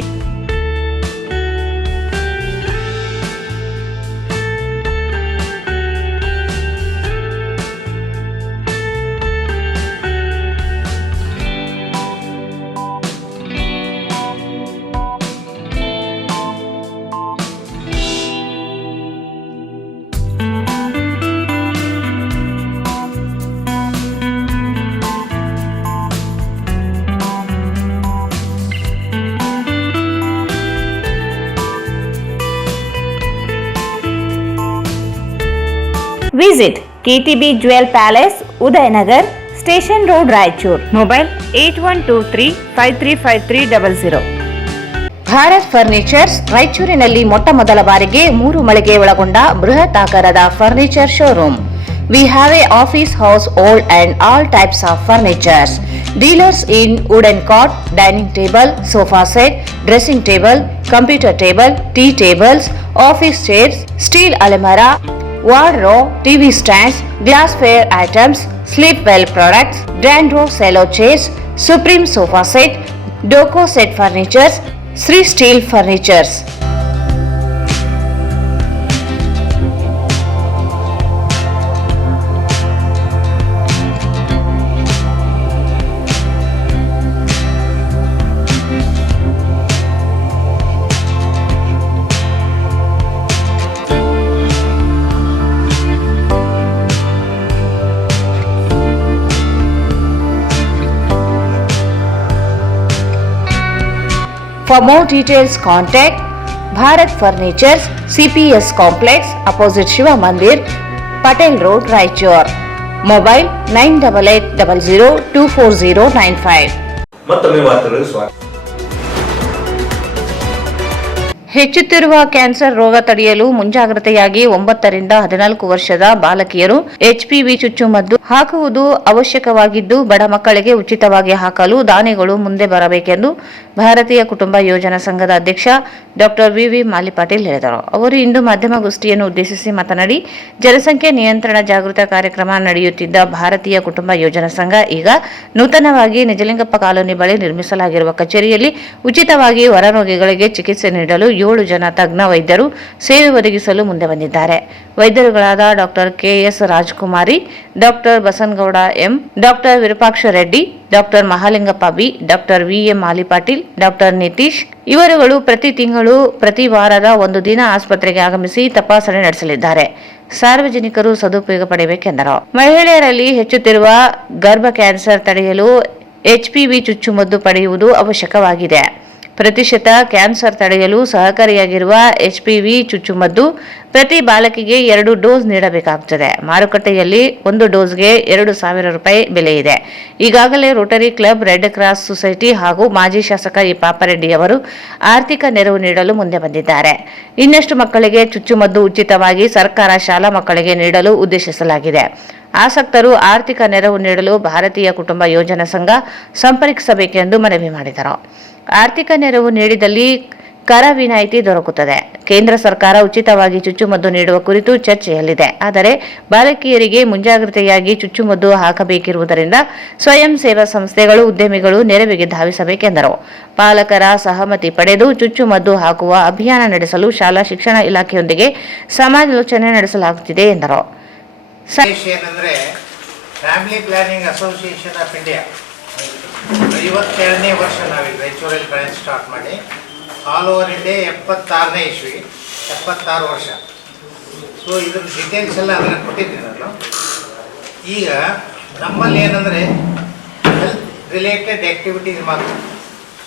Visit KTB Jewel Palace, Udayanagar, Station Road, Raichur. Mobile 8123535300. Bharat furnitures ರಾಯಚೂರಿನಲ್ಲಿ ಮೊಟ್ಟ ಮೊದಲ ಬಾರಿಗೆ 3 ಮಳಿಗೆ ಒಳಗೊಂಡ ಬೃಹತ್ ಆಕಾರದ furniture showroom. We have a office house, old and all types of furnitures. Dealers in wooden cot, dining table, sofa set, dressing table, computer table, tea tables, office chairs, steel almirah, wardrobe, TV stands, glassware items, sleepwell products, Dandro cello chairs, Supreme sofa set, Doco set furnitures, Sri Steel furnitures. For more details, contact Bharat Furnitures, CPS Complex, opposite Shiva Mandir, Patel Road, Raichur. Mobile 9880024095. ಮತ್ತೊಮ್ಮೆ ವಾರ್ತೆಗಳಿಗೆ ಸ್ವಾಗತ. ಹೆಚ್ಚುತ್ತಿರುವ cancer ರೋಗ ತಡೆಯಲು ಮುಂಜಾಗ್ರತೆಯಾಗಿ 9 ರಿಂದ 14 ವರ್ಷದ ಬಾಲಕಿಯರು HPV ಚುಚ್ಚುಮದ್ದು ಹಾಕುವುದು ಅವಶ್ಯಕವಾಗಿದ್ದು, ಬಡ ಮಕ್ಕಳಿಗೆ ಉಚಿತವಾಗಿ ಹಾಕಲು ದಾನಿಗಳು ಮುಂದೆ ಬರಬೇಕೆಂದು ಭಾರತೀಯ ಕುಟುಂಬ ಯೋಜನಾ ಸಂಘದ ಅಧ್ಯಕ್ಷ ಡಾಕ್ಟರ್ ವಿ ಮಾಲಿಪಾಟೀಲ್ ಹೇಳಿದರು. ಅವರು ಇಂದು ಮಾಧ್ಯಮಗೋಷ್ಠಿಯನ್ನು ಉದ್ದೇಶಿಸಿ ಮಾತನಾಡಿ, ಜನಸಂಖ್ಯೆ ನಿಯಂತ್ರಣ ಜಾಗೃತ ಕಾರ್ಯಕ್ರಮ ನಡೆಯುತ್ತಿದ್ದ ಭಾರತೀಯ ಕುಟುಂಬ ಯೋಜನಾ ಸಂಘ ಈಗ ನೂತನವಾಗಿ ನಿಜಲಿಂಗಪ್ಪ ಕಾಲೋನಿ ಬಳಿ ನಿರ್ಮಿಸಲಾಗಿರುವ ಕಚೇರಿಯಲ್ಲಿ ಉಚಿತವಾಗಿ ಹೊರರೋಗಿಗಳಿಗೆ ಚಿಕಿತ್ಸೆ ನೀಡಲು 7 ಜನ ತಜ್ಞ ವೈದ್ಯರು ಸೇವೆ ಒದಗಿಸಲು ಮುಂದೆ ಬಂದಿದ್ದಾರೆ. ವೈದ್ಯರುಗಳಾದ doctor KS Rajakumari, doctor Basanagouda M, doctor Virupaksha Reddy, doctor Mahalingappa B, doctor VA Malipatil, doctor Nitish ಇವರುಗಳು ಪ್ರತಿ ತಿಂಗಳು ಪ್ರತಿ ವಾರದ ಒಂದು ದಿನ ಆಸ್ಪತ್ರೆಗೆ ಆಗಮಿಸಿ ತಪಾಸಣೆ ನಡೆಸಲಿದ್ದಾರೆ. ಸಾರ್ವಜನಿಕರು ಸದುಪಯೋಗ ಪಡೆಯಬೇಕೆಂದರು. ಮಹಿಳೆಯರಲ್ಲಿ ಹೆಚ್ಚುತ್ತಿರುವ ಗರ್ಭ ಕ್ಯಾನ್ಸರ್ ತಡೆಯಲು HPV ಚುಚ್ಚುಮದ್ದು ಪಡೆಯುವುದು ಅವಶ್ಯಕವಾಗಿದೆ. ಪ್ರತಿಶತ ಕ್ಯಾನ್ಸರ್ ತಡೆಯಲು ಸಹಕಾರಿಯಾಗಿರುವ HPV ಚುಚ್ಚುಮದ್ದು ಪ್ರತಿ ಬಾಲಕಿಗೆ 2 ಡೋಸ್ ನೀಡಬೇಕಾಗುತ್ತದೆ. ಮಾರುಕಟ್ಟೆಯಲ್ಲಿ ಒಂದು ಡೋಸ್ಗೆ 2,000 ರೂಪಾಯಿ ಬೆಲೆ ಇದೆ. ಈಗಾಗಲೇ Rotary club, red cross society ಹಾಗೂ ಮಾಜಿ ಶಾಸಕ ಈ ಪಾಪರೆಡ್ಡಿ ಅವರು ಆರ್ಥಿಕ ನೆರವು ನೀಡಲು ಮುಂದೆ ಬಂದಿದ್ದಾರೆ. ಇನ್ನಷ್ಟು ಮಕ್ಕಳಿಗೆ ಚುಚ್ಚುಮದ್ದು ಉಚಿತವಾಗಿ ಸರ್ಕಾರ ಶಾಲಾ ಮಕ್ಕಳಿಗೆ ನೀಡಲು ಉದ್ದೇಶಿಸಲಾಗಿದೆ. ಆಸಕ್ತರು ಆರ್ಥಿಕ ನೆರವು ನೀಡಲು ಭಾರತೀಯ ಕುಟುಂಬ ಯೋಜನಾ ಸಂಘ ಸಂಪರ್ಕಿಸಬೇಕೆಂದು ಮನವಿ ಮಾಡಿದರು. ಆರ್ಥಿಕ ನೆರವು ನೀಡಿದಲ್ಲಿ ಕರ ವಿನಾಯಿತಿ ದೊರಕುತ್ತದೆ. ಕೇಂದ್ರ ಸರ್ಕಾರ ಉಚಿತವಾಗಿ ಚುಚ್ಚುಮದ್ದು ನೀಡುವ ಕುರಿತು ಚರ್ಚೆಯಲ್ಲಿದೆ. ಆದರೆ ಬಾಲಕಿಯರಿಗೆ ಮುಂಜಾಗ್ರತೆಯಾಗಿ ಚುಚ್ಚುಮದ್ದು ಹಾಕಬೇಕಿರುವುದರಿಂದ ಸ್ವಯಂ ಸೇವಾ ಸಂಸ್ಥೆಗಳು, ಉದ್ಯಮಿಗಳು ನೆರವಿಗೆ ಧಾವಿಸಬೇಕೆಂದರು. ಪಾಲಕರ ಸಹಮತಿ ಪಡೆದು ಚುಚ್ಚುಮದ್ದು ಹಾಕುವ ಅಭಿಯಾನ ನಡೆಸಲು ಶಾಲಾ ಶಿಕ್ಷಣ ಇಲಾಖೆಯೊಂದಿಗೆ ಸಮಾಲೋಚನೆ ನಡೆಸಲಾಗುತ್ತಿದೆ ಎಂದರು. ಏನಂದ್ರೆ family planning association of India 52ನೇ ವರ್ಷ ನಾವೀಗ ರಾಯಚೂರಲ್ಲಿ ಬ್ರಾಂಚ್ ಸ್ಟಾರ್ಟ್ ಮಾಡಿ ಆಲ್ ಓವರ್ ಇಂಡಿಯಾ 76ನೇ ಇಸ್ವಿ 76 ವರ್ಷ. ಸೊ ಇದ್ರ ಡೀಟೇಲ್ಸ್ ಎಲ್ಲ ಅದನ್ನು ಕೊಟ್ಟಿದ್ದೀನಿ ನಾನು. ಈಗ ನಮ್ಮಲ್ಲಿ ಏನಂದರೆ ಹೆಲ್ತ್ ರಿಲೇಟೆಡ್ ಆ್ಯಕ್ಟಿವಿಟೀಸ್ ಮಾತ್ರ.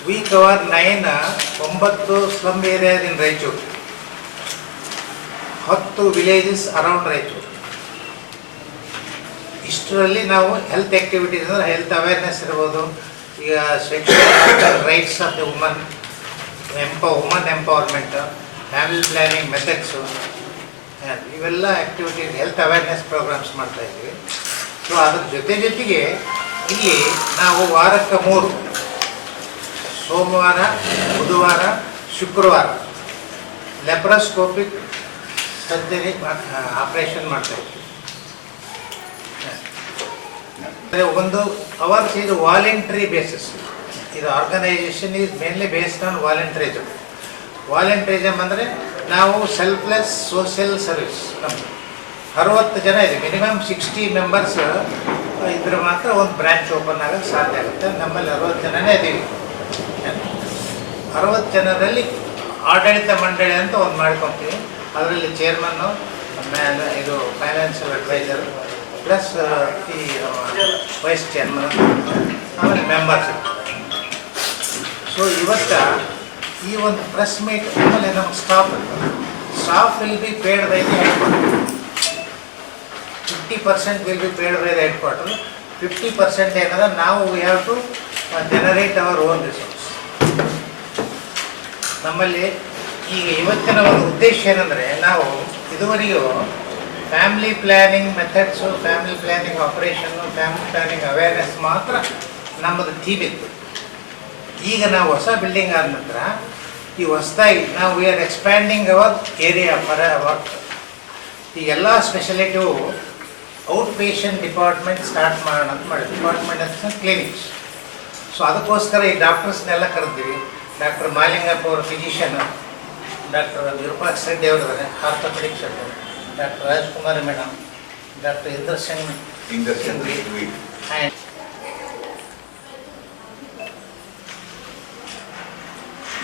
We cover 9 slum areas in Raichur, 10 villages around Raichur. ಇಷ್ಟರಲ್ಲಿ ನಾವು ಹೆಲ್ತ್ ಆ್ಯಕ್ಟಿವಿಟೀಸ್ ಅಂದರೆ ಹೆಲ್ತ್ ಅವೇರ್ನೆಸ್ ಇರ್ಬೋದು, ಈಗ sexual rights of the woman empowerment, family planning methods, ಇವೆಲ್ಲ ಆ್ಯಕ್ಟಿವಿಟೀಸ್ ಹೆಲ್ತ್ ಅವೇರ್ನೆಸ್ ಪ್ರೋಗ್ರಾಮ್ಸ್ ಮಾಡ್ತಾಯಿದ್ವಿ. ಸೊ ಅದ್ರ ಜೊತೆಗೆ ಇಲ್ಲಿ ನಾವು ವಾರಕ್ಕೆ 3 ಸೋಮವಾರ, ಬುಧವಾರ, ಶುಕ್ರವಾರ ಲೆಪ್ರೋಸ್ಕೋಪಿಕ್ ಸರ್ಜರಿ ಆಪ್ರೇಷನ್ ಮಾಡ್ತಾಯಿದ್ವಿ. ಒಂದು ಅವರ್ಸ್ ಇದು ವಾಲಂಟ್ರಿ ಬೇಸಿಸ್. ಇದು organisation is mainly based on voluntarism. Voluntarism ಅಂದರೆ ನಾವು ಸೆಲ್ಫ್ಲೆಸ್ ಸೋಷಿಯಲ್ ಸರ್ವಿಸ್. ನಮ್ಮದು 60 ಜನ ಇದೆ, ಮಿನಿಮಮ್ 60 ಮೆಂಬರ್ಸ್ ಇದ್ರೆ ಮಾತ್ರ ಒಂದು ಬ್ರ್ಯಾಂಚ್ ಓಪನ್ ಆಗೋಕ್ಕೆ ಸಾಧ್ಯ ಆಗುತ್ತೆ. ನಮ್ಮಲ್ಲಿ 60 ಜನನೇ ಇದ್ದೀವಿ. 60 ಜನರಲ್ಲಿ ಆಡಳಿತ ಮಂಡಳಿ ಅಂತ ಒಂದು ಮಾಡ್ಕೊತೀವಿ. ಅದರಲ್ಲಿ ಚೇರ್ಮನ್ನು, ಇದು ಫೈನಾನ್ಷಿಯಲ್ ಅಡ್ವೈಸರ್ ಪ್ಲಸ್ ಈ ವೈಸ್ ಚೇರ್ಮನ್, ಆಮೇಲೆ ಮೆಂಬರ್ಸ್. ಸೊ ಇವತ್ತು ಈ ಒಂದು ಪ್ರೆಸ್ ಮೀಟ್ ಆಮೇಲೆ ನಮ್ಮ staff will be paid by the headquarter. 50% will be paid by the headquarter. 50% ಏನಂದ್ರೆ ನಾವು we have to generate our own resource. ನಮ್ಮಲ್ಲಿ ಈಗ ಇವತ್ತಿನ ಒಂದು ಉದ್ದೇಶ ಏನಂದರೆ, ನಾವು ಇದುವರೆಗೂ family planning methods, family planning operation, family planning awareness ಮಾತ್ರ ನಮ್ಮದು ಥೀಮ್ ಇತ್ತು. ಈಗ ನಾವು ಹೊಸ ಬಿಲ್ಡಿಂಗ್ ಆದ ನಂತರ ಈ ಹೊಸದಾಗಿ ನಾವು we are expanding our area for work. ಈಗೆಲ್ಲ ಸ್ಪೆಷಾಲಿಟಿವು ಔಟ್ ಪೇಷಂಟ್ ಡಿಪಾರ್ಟ್ಮೆಂಟ್ ಸ್ಟಾರ್ಟ್ ಮಾಡೋಣ ಅಂತ ಮಾಡಿ, ಡಿಪಾರ್ಟ್ಮೆಂಟ್ ಅಂತ ಕ್ಲಿನಿಕ್ಸ್. ಸೊ ಅದಕ್ಕೋಸ್ಕರ ಈ ಡಾಕ್ಟರ್ಸ್ನೆಲ್ಲ ಕರೆದ್ವಿ. ಡಾಕ್ಟರ್ ಮಾಲಿಂಗಪ್ಪ ಅವರು ಫಿಸಿಷಿಯನ್, ಡಾಕ್ಟರ್ ವಿರೂಪಾಕ್ಷ ರೆಡ್ಡಿ ಅವರಿದ್ದಾರೆ orthopaedic surgeon, doctor Rajakumari madam, doctor Indarshan and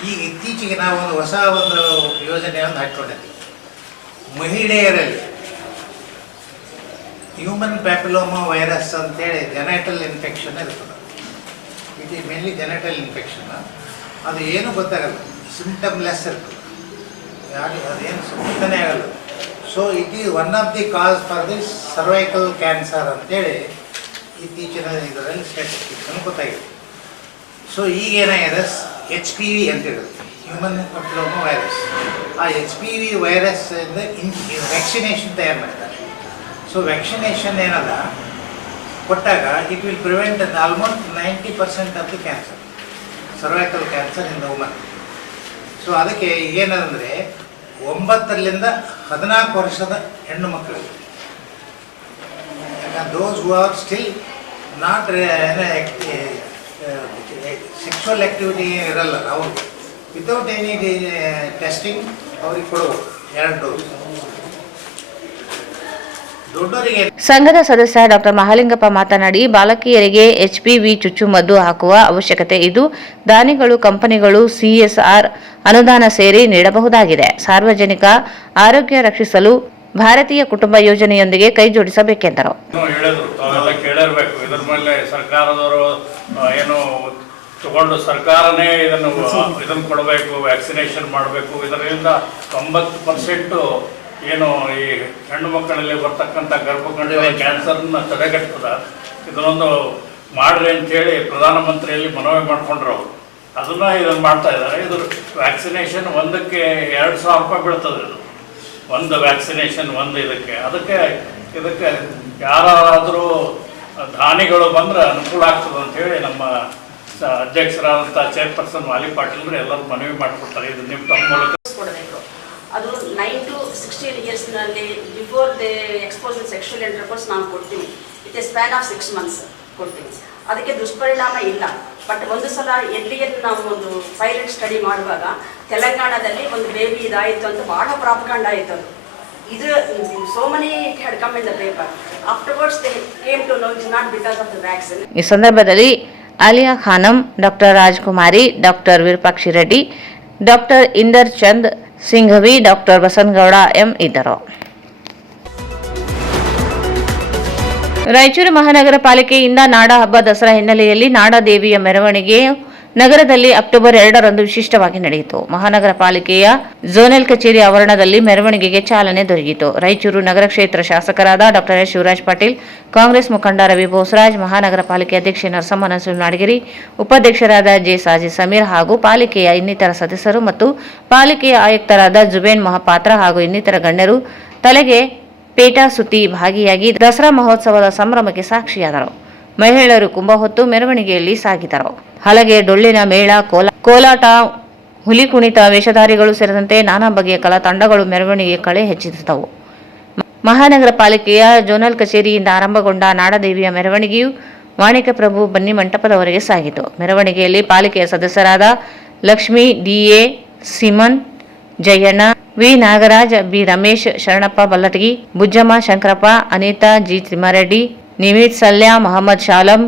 ಈಗ ಇತ್ತೀಚೆಗೆ ನಾವು ಒಂದು ಹೊಸ ಒಂದು ಯೋಜನೆಯನ್ನು ಹಾಕ್ಕೊಂಡಿದ್ದೀವಿ. ಮಹಿಳೆಯರಲ್ಲಿ ಹ್ಯೂಮನ್ ಪ್ಯಾಪಿಲೋಮಾ ವೈರಸ್ ಅಂತೇಳಿ ಜೆನೆಟಲ್ ಇನ್ಫೆಕ್ಷನ್ ಇರ್ತದೆ. It is mainly genital infection. ಅದು ಏನು ಗೊತ್ತಾಗಲ್ಲ, ಸಿಂಟಮ್ಲೆಸ್ ಇರ್ತದೆ, ಅದೇನು ಗೊತ್ತನೇ ಆಗಲ್ಲ. So it is one of the cause for this cervical cancer ಅಂತೇಳಿ ಇತ್ತೀಚಿನ ಇದರಲ್ಲಿ ಸ್ಟ್ಯಾಟಿಸ್ಟಿಕ್ಸ್ ಗೊತ್ತಾಗಿದೆ. ಸೊ ಈಗ ಏನಾಗಿದೆ, HPV ಅಂತ ಹೇಳುತ್ತೆ, ಹ್ಯೂಮನ್ ಪ್ಯಾಪಿಲೋಮಾ ವೈರಸ್. ಆ HPV ವೈರಸ್ ವ್ಯಾಕ್ಸಿನೇಷನ್ ತಯಾರು ಮಾಡಿದ್ದಾರೆ. ಸೊ ವ್ಯಾಕ್ಸಿನೇಷನ್ ಏನದ ಕೊಟ್ಟಾಗ it will prevent almost 90% of the cancer, cervical cancer in the woman. So ಅದಕ್ಕೆ ಏನಂದರೆ 9ರಿಂದ 14 ವರ್ಷದ ಹೆಣ್ಣು ಮಕ್ಕಳಿಗೆ, those who are still not sexual activity ಇರಲ್ಲ, ಅವರು ವಿತೌಟ್ ಎನಿ ಟೆಸ್ಟಿಂಗ್ ಅವ್ರಿಗೆ ಕೊಡಬೇಕು 2 ಡೋಸ್. ದೊಡ್ಡವರಿಗೆ ಸಂಘದ ಸದಸ್ಯ ಡಾಕ್ಟರ್ ಮಹಾಲಿಂಗಪ್ಪ ಮಾತನಾಡಿ, ಬಾಲಕಿಯರಿಗೆ HPV ಚುಚ್ಚುಮದ್ದು ಹಾಕುವ ಅವಶ್ಯಕತೆ ಇದ್ದು, ದಾನಿಗಳು, ಕಂಪನಿಗಳು CSR ಅನುದಾನ ಸೇರಿ ನೀಡಬಹುದಾಗಿದೆ. ಸಾರ್ವಜನಿಕ ಆರೋಗ್ಯ ರಕ್ಷಿಸಲು ಭಾರತೀಯ ಕುಟುಂಬ ಯೋಜನೆಯೊಂದಿಗೆ ಕೈ ಜೋಡಿಸಬೇಕೆಂದರು. ಕೇಳಿರ್ಬೇಕು, ಇದ್ರ ಮೇಲೆ ಸರ್ಕಾರದವರು ಏನು ತಗೊಂಡು ಸರ್ಕಾರನೇ ಇದನ್ನು ಕೊಡಬೇಕು, ವ್ಯಾಕ್ಸಿನೇಷನ್ ಮಾಡಬೇಕು. ಇದರಿಂದ 90% ಏನು ಈ ಹೆಣ್ಣು ಮಕ್ಕಳಲ್ಲಿ ಬರ್ತಕ್ಕಂಥ ಗರ್ಭಕಂಠದ ಕ್ಯಾನ್ಸರ್ನ ತಡೆಗಟ್ಟದ. ಇದನ್ನೊಂದು ಮಾಡ್ರಿ ಅಂತೇಳಿ ಪ್ರಧಾನಮಂತ್ರಿಯಲ್ಲಿ ಮನವಿ ಮಾಡ್ಕೊಂಡ್ರು ಅವರು. ಇದನ್ನು ಮಾಡ್ತಾ ಇದ್ದಾರೆ. ಇದು ವ್ಯಾಕ್ಸಿನೇಷನ್ ಒಂದಕ್ಕೆ 2,000 ರೂಪಾಯಿ ಬೀಳ್ತದೆ. ಇದು ಒಂದು ವ್ಯಾಕ್ಸಿನೇಷನ್ ಇದಕ್ಕೆ ಯಾರಾದರೂ ದಾನಿಗಳು ಬಂದ್ರೆ ಅನುಕೂಲ ಆಗ್ತದೆ ಅಂಥೇಳಿ ನಮ್ಮ ಅಧ್ಯಕ್ಷರಾದಂಥ ಚೇರ್ಪರ್ಸನ್ ವಾಲಿ ಪಾಟೀಲ್ರು ಎಲ್ಲರೂ ಮನವಿ ಮಾಡಿಕೊಡ್ತಾರೆ. ಇದು ನಿಮ್ಮ ತಮ್ಮ ಮೂಲಕ ಕೊಡಬೇಕು. ಅದು 9 to 16 ಇಯರ್ಸ್ನಲ್ಲಿ before they expose sexual intercourse ನಾವು ಕೊಡ್ತೀವಿ. It a span of 6 months ಕೊಡ್ತೀವಿ. ಅದಕ್ಕೆ ದುಷ್ಪರಿಣಾಮ ಇಲ್ಲ. ಬಟ್ ಒಂದು ಸಲ ಎಲ್ಲಿಯಲ್ಲಿ ನಾವು ಒಂದು ಪೈಲಟ್ ಸ್ಟಡಿ ಮಾಡುವಾಗ ತೆಲಂಗಾಣದಲ್ಲಿ ಒಂದು ಬೇಬಿ ಇದಾಯಿತು ಅಂತ ಭಾಳ ಪ್ರಾಪಗಾಂಡ ಆಯಿತು. ಅದು ಇದು so many it had come in the paper. Afterwards they came to know it's not because of the vaccine. ಈ ಸಂದರ್ಭದಲ್ಲಿ Aliya Khanam, doctor Rajkumari, doctor Virupakshi Reddy, doctor Inder Chand Singhvi, doctor Basanagouda M ಇದ್ದರು. ರಾಯಚೂರು ಮಹಾನಗರ ಪಾಲಿಕೆಯಿಂದ ನಾಡ ಹಬ್ಬ ದಸರಾ ಹಿನ್ನೆಲೆಯಲ್ಲಿ ನಾಡದೇವಿಯ ಮೆರವಣಿಗೆ ನಗರದಲ್ಲಿ ಅಕ್ಟೋಬರ್ 2ರಂದು ವಿಶಿಷ್ಟವಾಗಿ ನಡೆಯಿತು. ಮಹಾನಗರ ಪಾಲಿಕೆಯ ಝೋನಲ್ ಕಚೇರಿ ಆವರಣದಲ್ಲಿ ಮೆರವಣಿಗೆಗೆ ಚಾಲನೆ ದೊರೆಯಿತು. ರಾಯಚೂರು ನಗರ ಕ್ಷೇತ್ರ ಶಾಸಕರಾದ ಡಾಕ್ಟರ್ ಎಸ್ ಶಿವರಾಜ್ ಪಾಟೀಲ್, ಕಾಂಗ್ರೆಸ್ ಮುಖಂಡ ರವಿ ಬೋಸರಾಜ್, ಮಹಾನಗರ ಪಾಲಿಕೆ ಅಧ್ಯಕ್ಷೆ ನರಸಮ್ಮ ನರಸಿಂಹ ನಾಡಗಿರಿ, ಉಪಾಧ್ಯಕ್ಷರಾದ ಜೆ ಸಾಜಿ ಸಮೀರ್ ಹಾಗೂ ಪಾಲಿಕೆಯ ಇನ್ನಿತರ ಸದಸ್ಯರು ಮತ್ತು ಪಾಲಿಕೆಯ ಆಯುಕ್ತರಾದ ಜುಬೇನ್ ಮಹಾಪಾತ್ರ ಹಾಗೂ ಇನ್ನಿತರ ಗಣ್ಯರು ತಲೆಗೆ ಪೇಟಾ ಸುತ್ತಿ ಭಾಗಿಯಾಗಿ ದಸರಾ ಮಹೋತ್ಸವದ ಸಂಭ್ರಮಕ್ಕೆ ಸಾಕ್ಷಿಯಾದರು. ಮಹಿಳೆಯರು ಕುಂಭ ಹೊತ್ತು ಮೆರವಣಿಗೆಯಲ್ಲಿ ಸಾಗಿದರು. ಹಲಗೆ, ಡೊಳ್ಳಿನ ಮೇಳ, ಕೋಲಾಟ, ಹುಲಿ ಕುಣಿತ, ವೇಷಧಾರಿಗಳು ಸೇರಿದಂತೆ ನಾನಾ ಬಗೆಯ ಕಲಾ ತಂಡಗಳು ಮೆರವಣಿಗೆ ಕಳೆ ಹೆಚ್ಚಿಸಿದವು. ಮಹಾನಗರ ಪಾಲಿಕೆಯ ಝೋನಲ್ ಕಚೇರಿಯಿಂದ ಆರಂಭಗೊಂಡ ನಾಡದೇವಿಯ ಮೆರವಣಿಗೆಯು ಮಾಣಿಕ್ಯಪ್ರಭು ಬನ್ನಿ ಮಂಟಪದವರೆಗೆ ಸಾಗಿತು. ಮೆರವಣಿಗೆಯಲ್ಲಿ ಪಾಲಿಕೆಯ ಸದಸ್ಯರಾದ Lakshmi, DA Simon, Jayanna, V Nagaraj, B Ramesh, Sharanappa Ballatagi, Bujjamma Shankarappa, Anitha G Thimmareddy, Nimit Salya, Mohammed Shalam,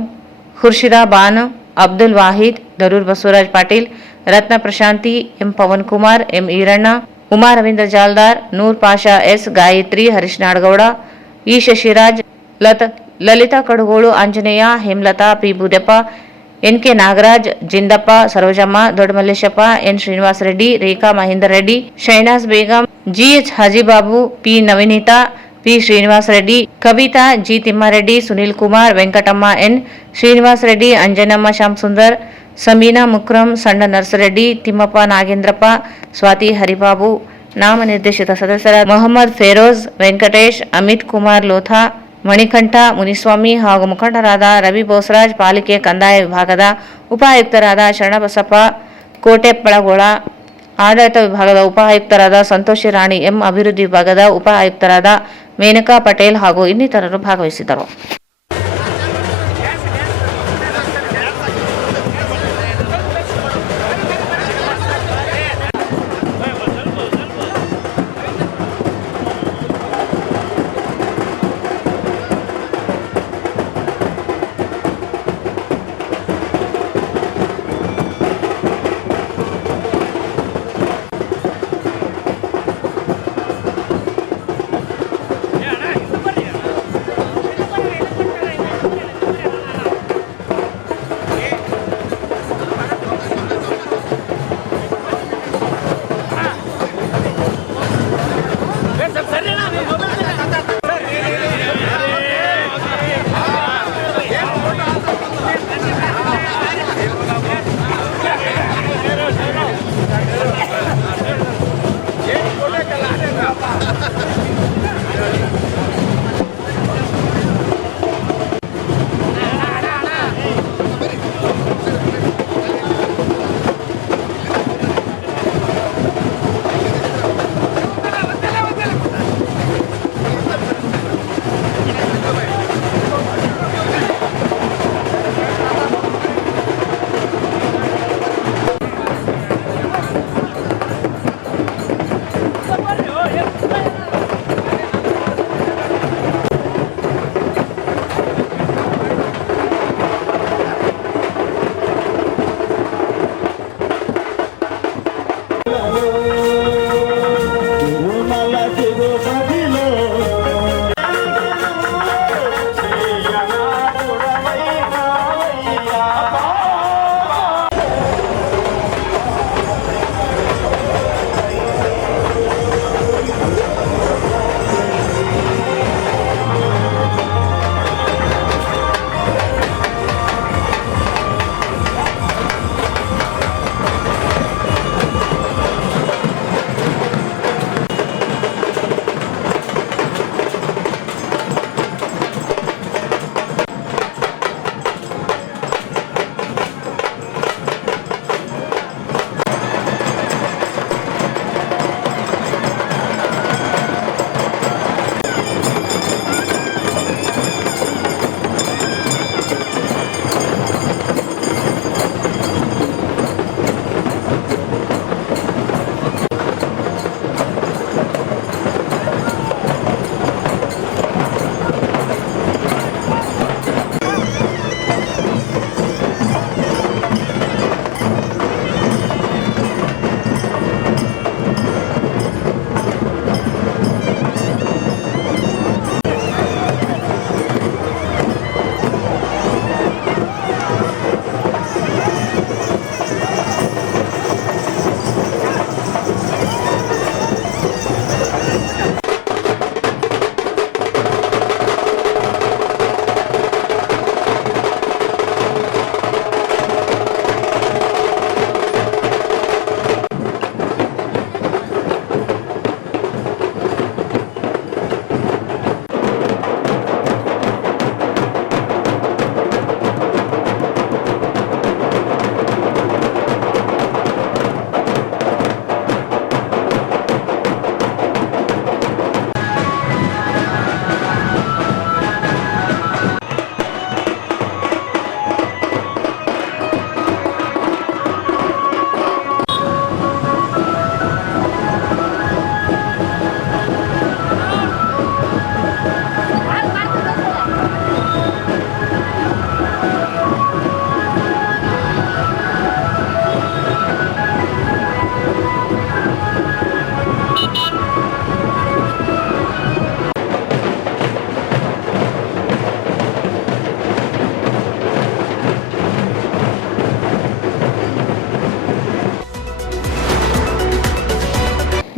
Khurshida Ban, Abdul Wahid, Darur Basavaraj Patil, Ratna Prashanti, M Pavan Kumar, M Eranna, Uma Ravindra Jaldar, Noor Pasha, S Gayatri, Harish Nadagouda, E Shashiraj, Lalitha Kadugolu, Anjaneya, Hemalatha, P Boodappa, N K Nagaraj, Jindappa, Sarojamma, Doddamalleshappa, N Srinivasa Reddy, Rekha Mahender Reddy, Shainaz Begum, GH ಹಾಜಿಬಾಬು, P Navaneetha, P Srinivasa Reddy, Kavitha, G Thimmareddy, Sunil Kumar, Venkatamma, N Srinivasa Reddy, Anjanamma Shyamasundar, Sameena Mukram, Sanna Narsareddy, Thimmappa Nagendrappa, Swati Haribabu, ನಾಮನಿರ್ದೇಶಿತ ಸದಸ್ಯರಾದ ಮೊಹಮ್ಮದ್ ಫೇರೋಜ್, ವೆಂಕಟೇಶ್, ಅಮಿತ್ ಕುಮಾರ್ ಲೋಥಾ, ಮಣಿಕಂಠ, ಮುನಿಸ್ವಾಮಿ ಹಾಗೂ ಮುಖಂಡರಾದ ರವಿ ಬೋಸರಾಜ್, ಪಾಲಿಕೆ ಕಂದಾಯ ವಿಭಾಗದ ಉಪಾಯುಕ್ತರಾದ ಶರಣಬಸಪ್ಪ ಕೋಟೆಪ್ಪಳಗೋಳ, ಆಡಳಿತ ವಿಭಾಗದ ಉಪಾಯುಕ್ತರಾದ ಸಂತೋಷಿ ರಾಣಿ ಎಂ, ಅಭಿವೃದ್ಧಿ ವಿಭಾಗದ ಉಪಾಯುಕ್ತರಾದ ಮೇನಕಾ ಪಟೇಲ್ ಹಾಗೂ ಇನ್ನಿತರರು ಭಾಗವಹಿಸಿದ್ದರು.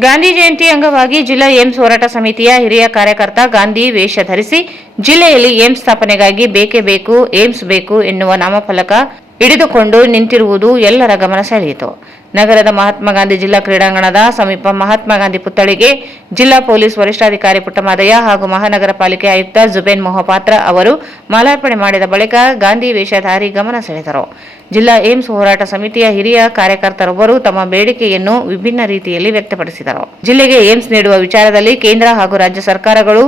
ಗಾಂಧಿ ಜಯಂತಿ ಅಂಗವಾಗಿ ಜಿಲ್ಲಾ ಏಮ್ಸ್ ಹೋರಾಟ ಸಮಿತಿಯ ಹಿರಿಯ ಕಾರ್ಯಕರ್ತ ಗಾಂಧಿ ವೇಷ ಧರಿಸಿ ಜಿಲ್ಲೆಯಲ್ಲಿ ಏಮ್ಸ್ ಸ್ಥಾಪನೆಗಾಗಿ ಬೇಕೇ ಬೇಕು ಏಮ್ಸ್ ಬೇಕು ಎನ್ನುವ ನಾಮಫಲಕ ಹಿಡಿದುಕೊಂಡು ನಿಂತಿರುವುದು ಎಲ್ಲರ ಗಮನ ಸೆಳೆಯಿತು. ನಗರದ ಮಹಾತ್ಮ ಗಾಂಧಿ ಜಿಲ್ಲಾ ಕ್ರೀಡಾಂಗಣದ ಸಮೀಪ ಮಹಾತ್ಮ ಗಾಂಧಿ ಪುತ್ಥಳಿಗೆ ಜಿಲ್ಲಾ ಪೊಲೀಸ್ ವರಿಷ್ಠಾಧಿಕಾರಿ ಪುಟ್ಟಮಾದಯ್ಯ ಹಾಗೂ ಮಹಾನಗರ ಪಾಲಿಕೆ ಆಯುಕ್ತ ಜುಬೇನ್ ಮೊಹಪಾತ್ರ ಅವರು ಮಾಲಾರ್ಪಣೆ ಮಾಡಿದ ಬಳಿಕ ಗಾಂಧಿ ವೇಷಧಾರಿ ಗಮನ ಸೆಳೆದರು. ಜಿಲ್ಲಾ ಏಮ್ಸ್ ಹೋರಾಟ ಸಮಿತಿಯ ಹಿರಿಯ ಕಾರ್ಯಕರ್ತರೊಬ್ಬರು ತಮ್ಮ ಬೇಡಿಕೆಯನ್ನು ವಿಭಿನ್ನ ರೀತಿಯಲ್ಲಿ ವ್ಯಕ್ತಪಡಿಸಿದರು. ಜಿಲ್ಲೆಗೆ ಏಮ್ಸ್ ನೀಡುವ ವಿಚಾರದಲ್ಲಿ ಕೇಂದ್ರ ಹಾಗೂ ರಾಜ್ಯ ಸರ್ಕಾರಗಳು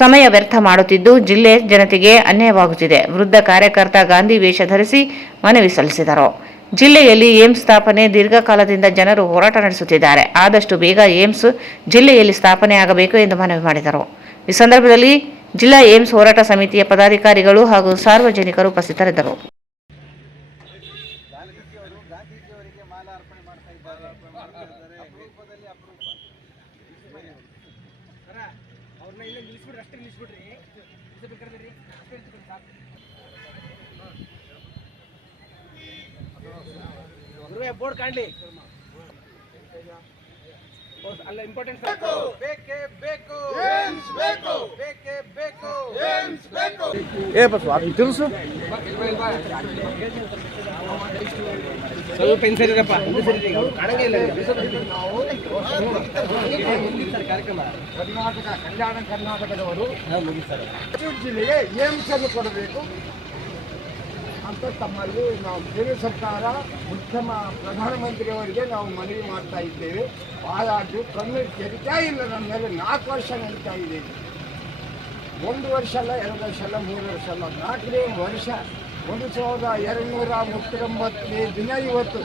ಸಮಯ ವ್ಯರ್ಥ ಮಾಡುತ್ತಿದ್ದು ಜಿಲ್ಲೆ ಜನತೆಗೆ ಅನ್ಯಾಯವಾಗುತ್ತಿದೆ. ವೃದ್ಧ ಕಾರ್ಯಕರ್ತ ಗಾಂಧಿ ವೇಷ ಧರಿಸಿ ಮನವಿ ಸಲ್ಲಿಸಿದರು. ಜಿಲ್ಲೆಯಲ್ಲಿ ಏಮ್ಸ್ ಸ್ಥಾಪನೆ ದೀರ್ಘಕಾಲದಿಂದ ಜನರು ಹೋರಾಟ ನಡೆಸುತ್ತಿದ್ದಾರೆ. ಆದಷ್ಟು ಬೇಗ ಏಮ್ಸ್ ಜಿಲ್ಲೆಯಲ್ಲಿ ಸ್ಥಾಪನೆಯಾಗಬೇಕು ಎಂದು ಮನವಿ ಮಾಡಿದರು. ಈ ಸಂದರ್ಭದಲ್ಲಿ ಜಿಲ್ಲಾ ಏಮ್ಸ್ ಹೋರಾಟ ಸಮಿತಿಯ ಪದಾಧಿಕಾರಿಗಳು ಹಾಗೂ ಸಾರ್ವಜನಿಕರು ಉಪಸ್ಥಿತರಿದ್ದರು. ಬೋರ್ಡ್ ಕಾಣಲಿ ಅಲ್ಲ ಇಂಪಾರ್ಟೆಂಟ್ ಬೇಕೇ ಬೇಕು ಏಮ್ಸ್ ಬೇಕು ಬೇಕೇ ಬೇಕು ಏಮ್ಸ್ ಬೇಕು ಏ ಬಸ್ ಅದು ತಿಳಿಸು ಸ್ವಲ್ಪ ಇನ್ಸರಿರಪ್ಪ ಕಾಣಂಗೇ ಇಲ್ಲ ಕಾರ್ಯಕ್ರಮ ಕರ್ನಾಟಕದವರು ಜಿಲ್ಲೆಗೆ ಏಮ್ಸ್ ಅನ್ನು ಕೊಡಬೇಕು ಅಂತ ತಮ್ಮಲ್ಲಿ ನಾವು ಕೇಂದ್ರ ಸರ್ಕಾರ ಉತ್ತಮ ಪ್ರಧಾನಮಂತ್ರಿಯವರಿಗೆ ನಾವು ಮನವಿ ಮಾಡ್ತಾ ಇದ್ದೇವೆ. ಆದಾಗ್ಯೂ ಕಣ್ಣು ತೆರಿತಾ ಇಲ್ಲ. ನಮ್ಮ ಮೇಲೆ 4 ವರ್ಷ ನಡೀತಾ ಇದೆ. 1 ವರ್ಷ ಅಲ್ಲ, 2 ವರ್ಷ ಅಲ್ಲ, 3 ವರ್ಷ ಅಲ್ಲ, 4ನೇ ವರ್ಷ 1239ನೇ ದಿನ ಇವತ್ತು.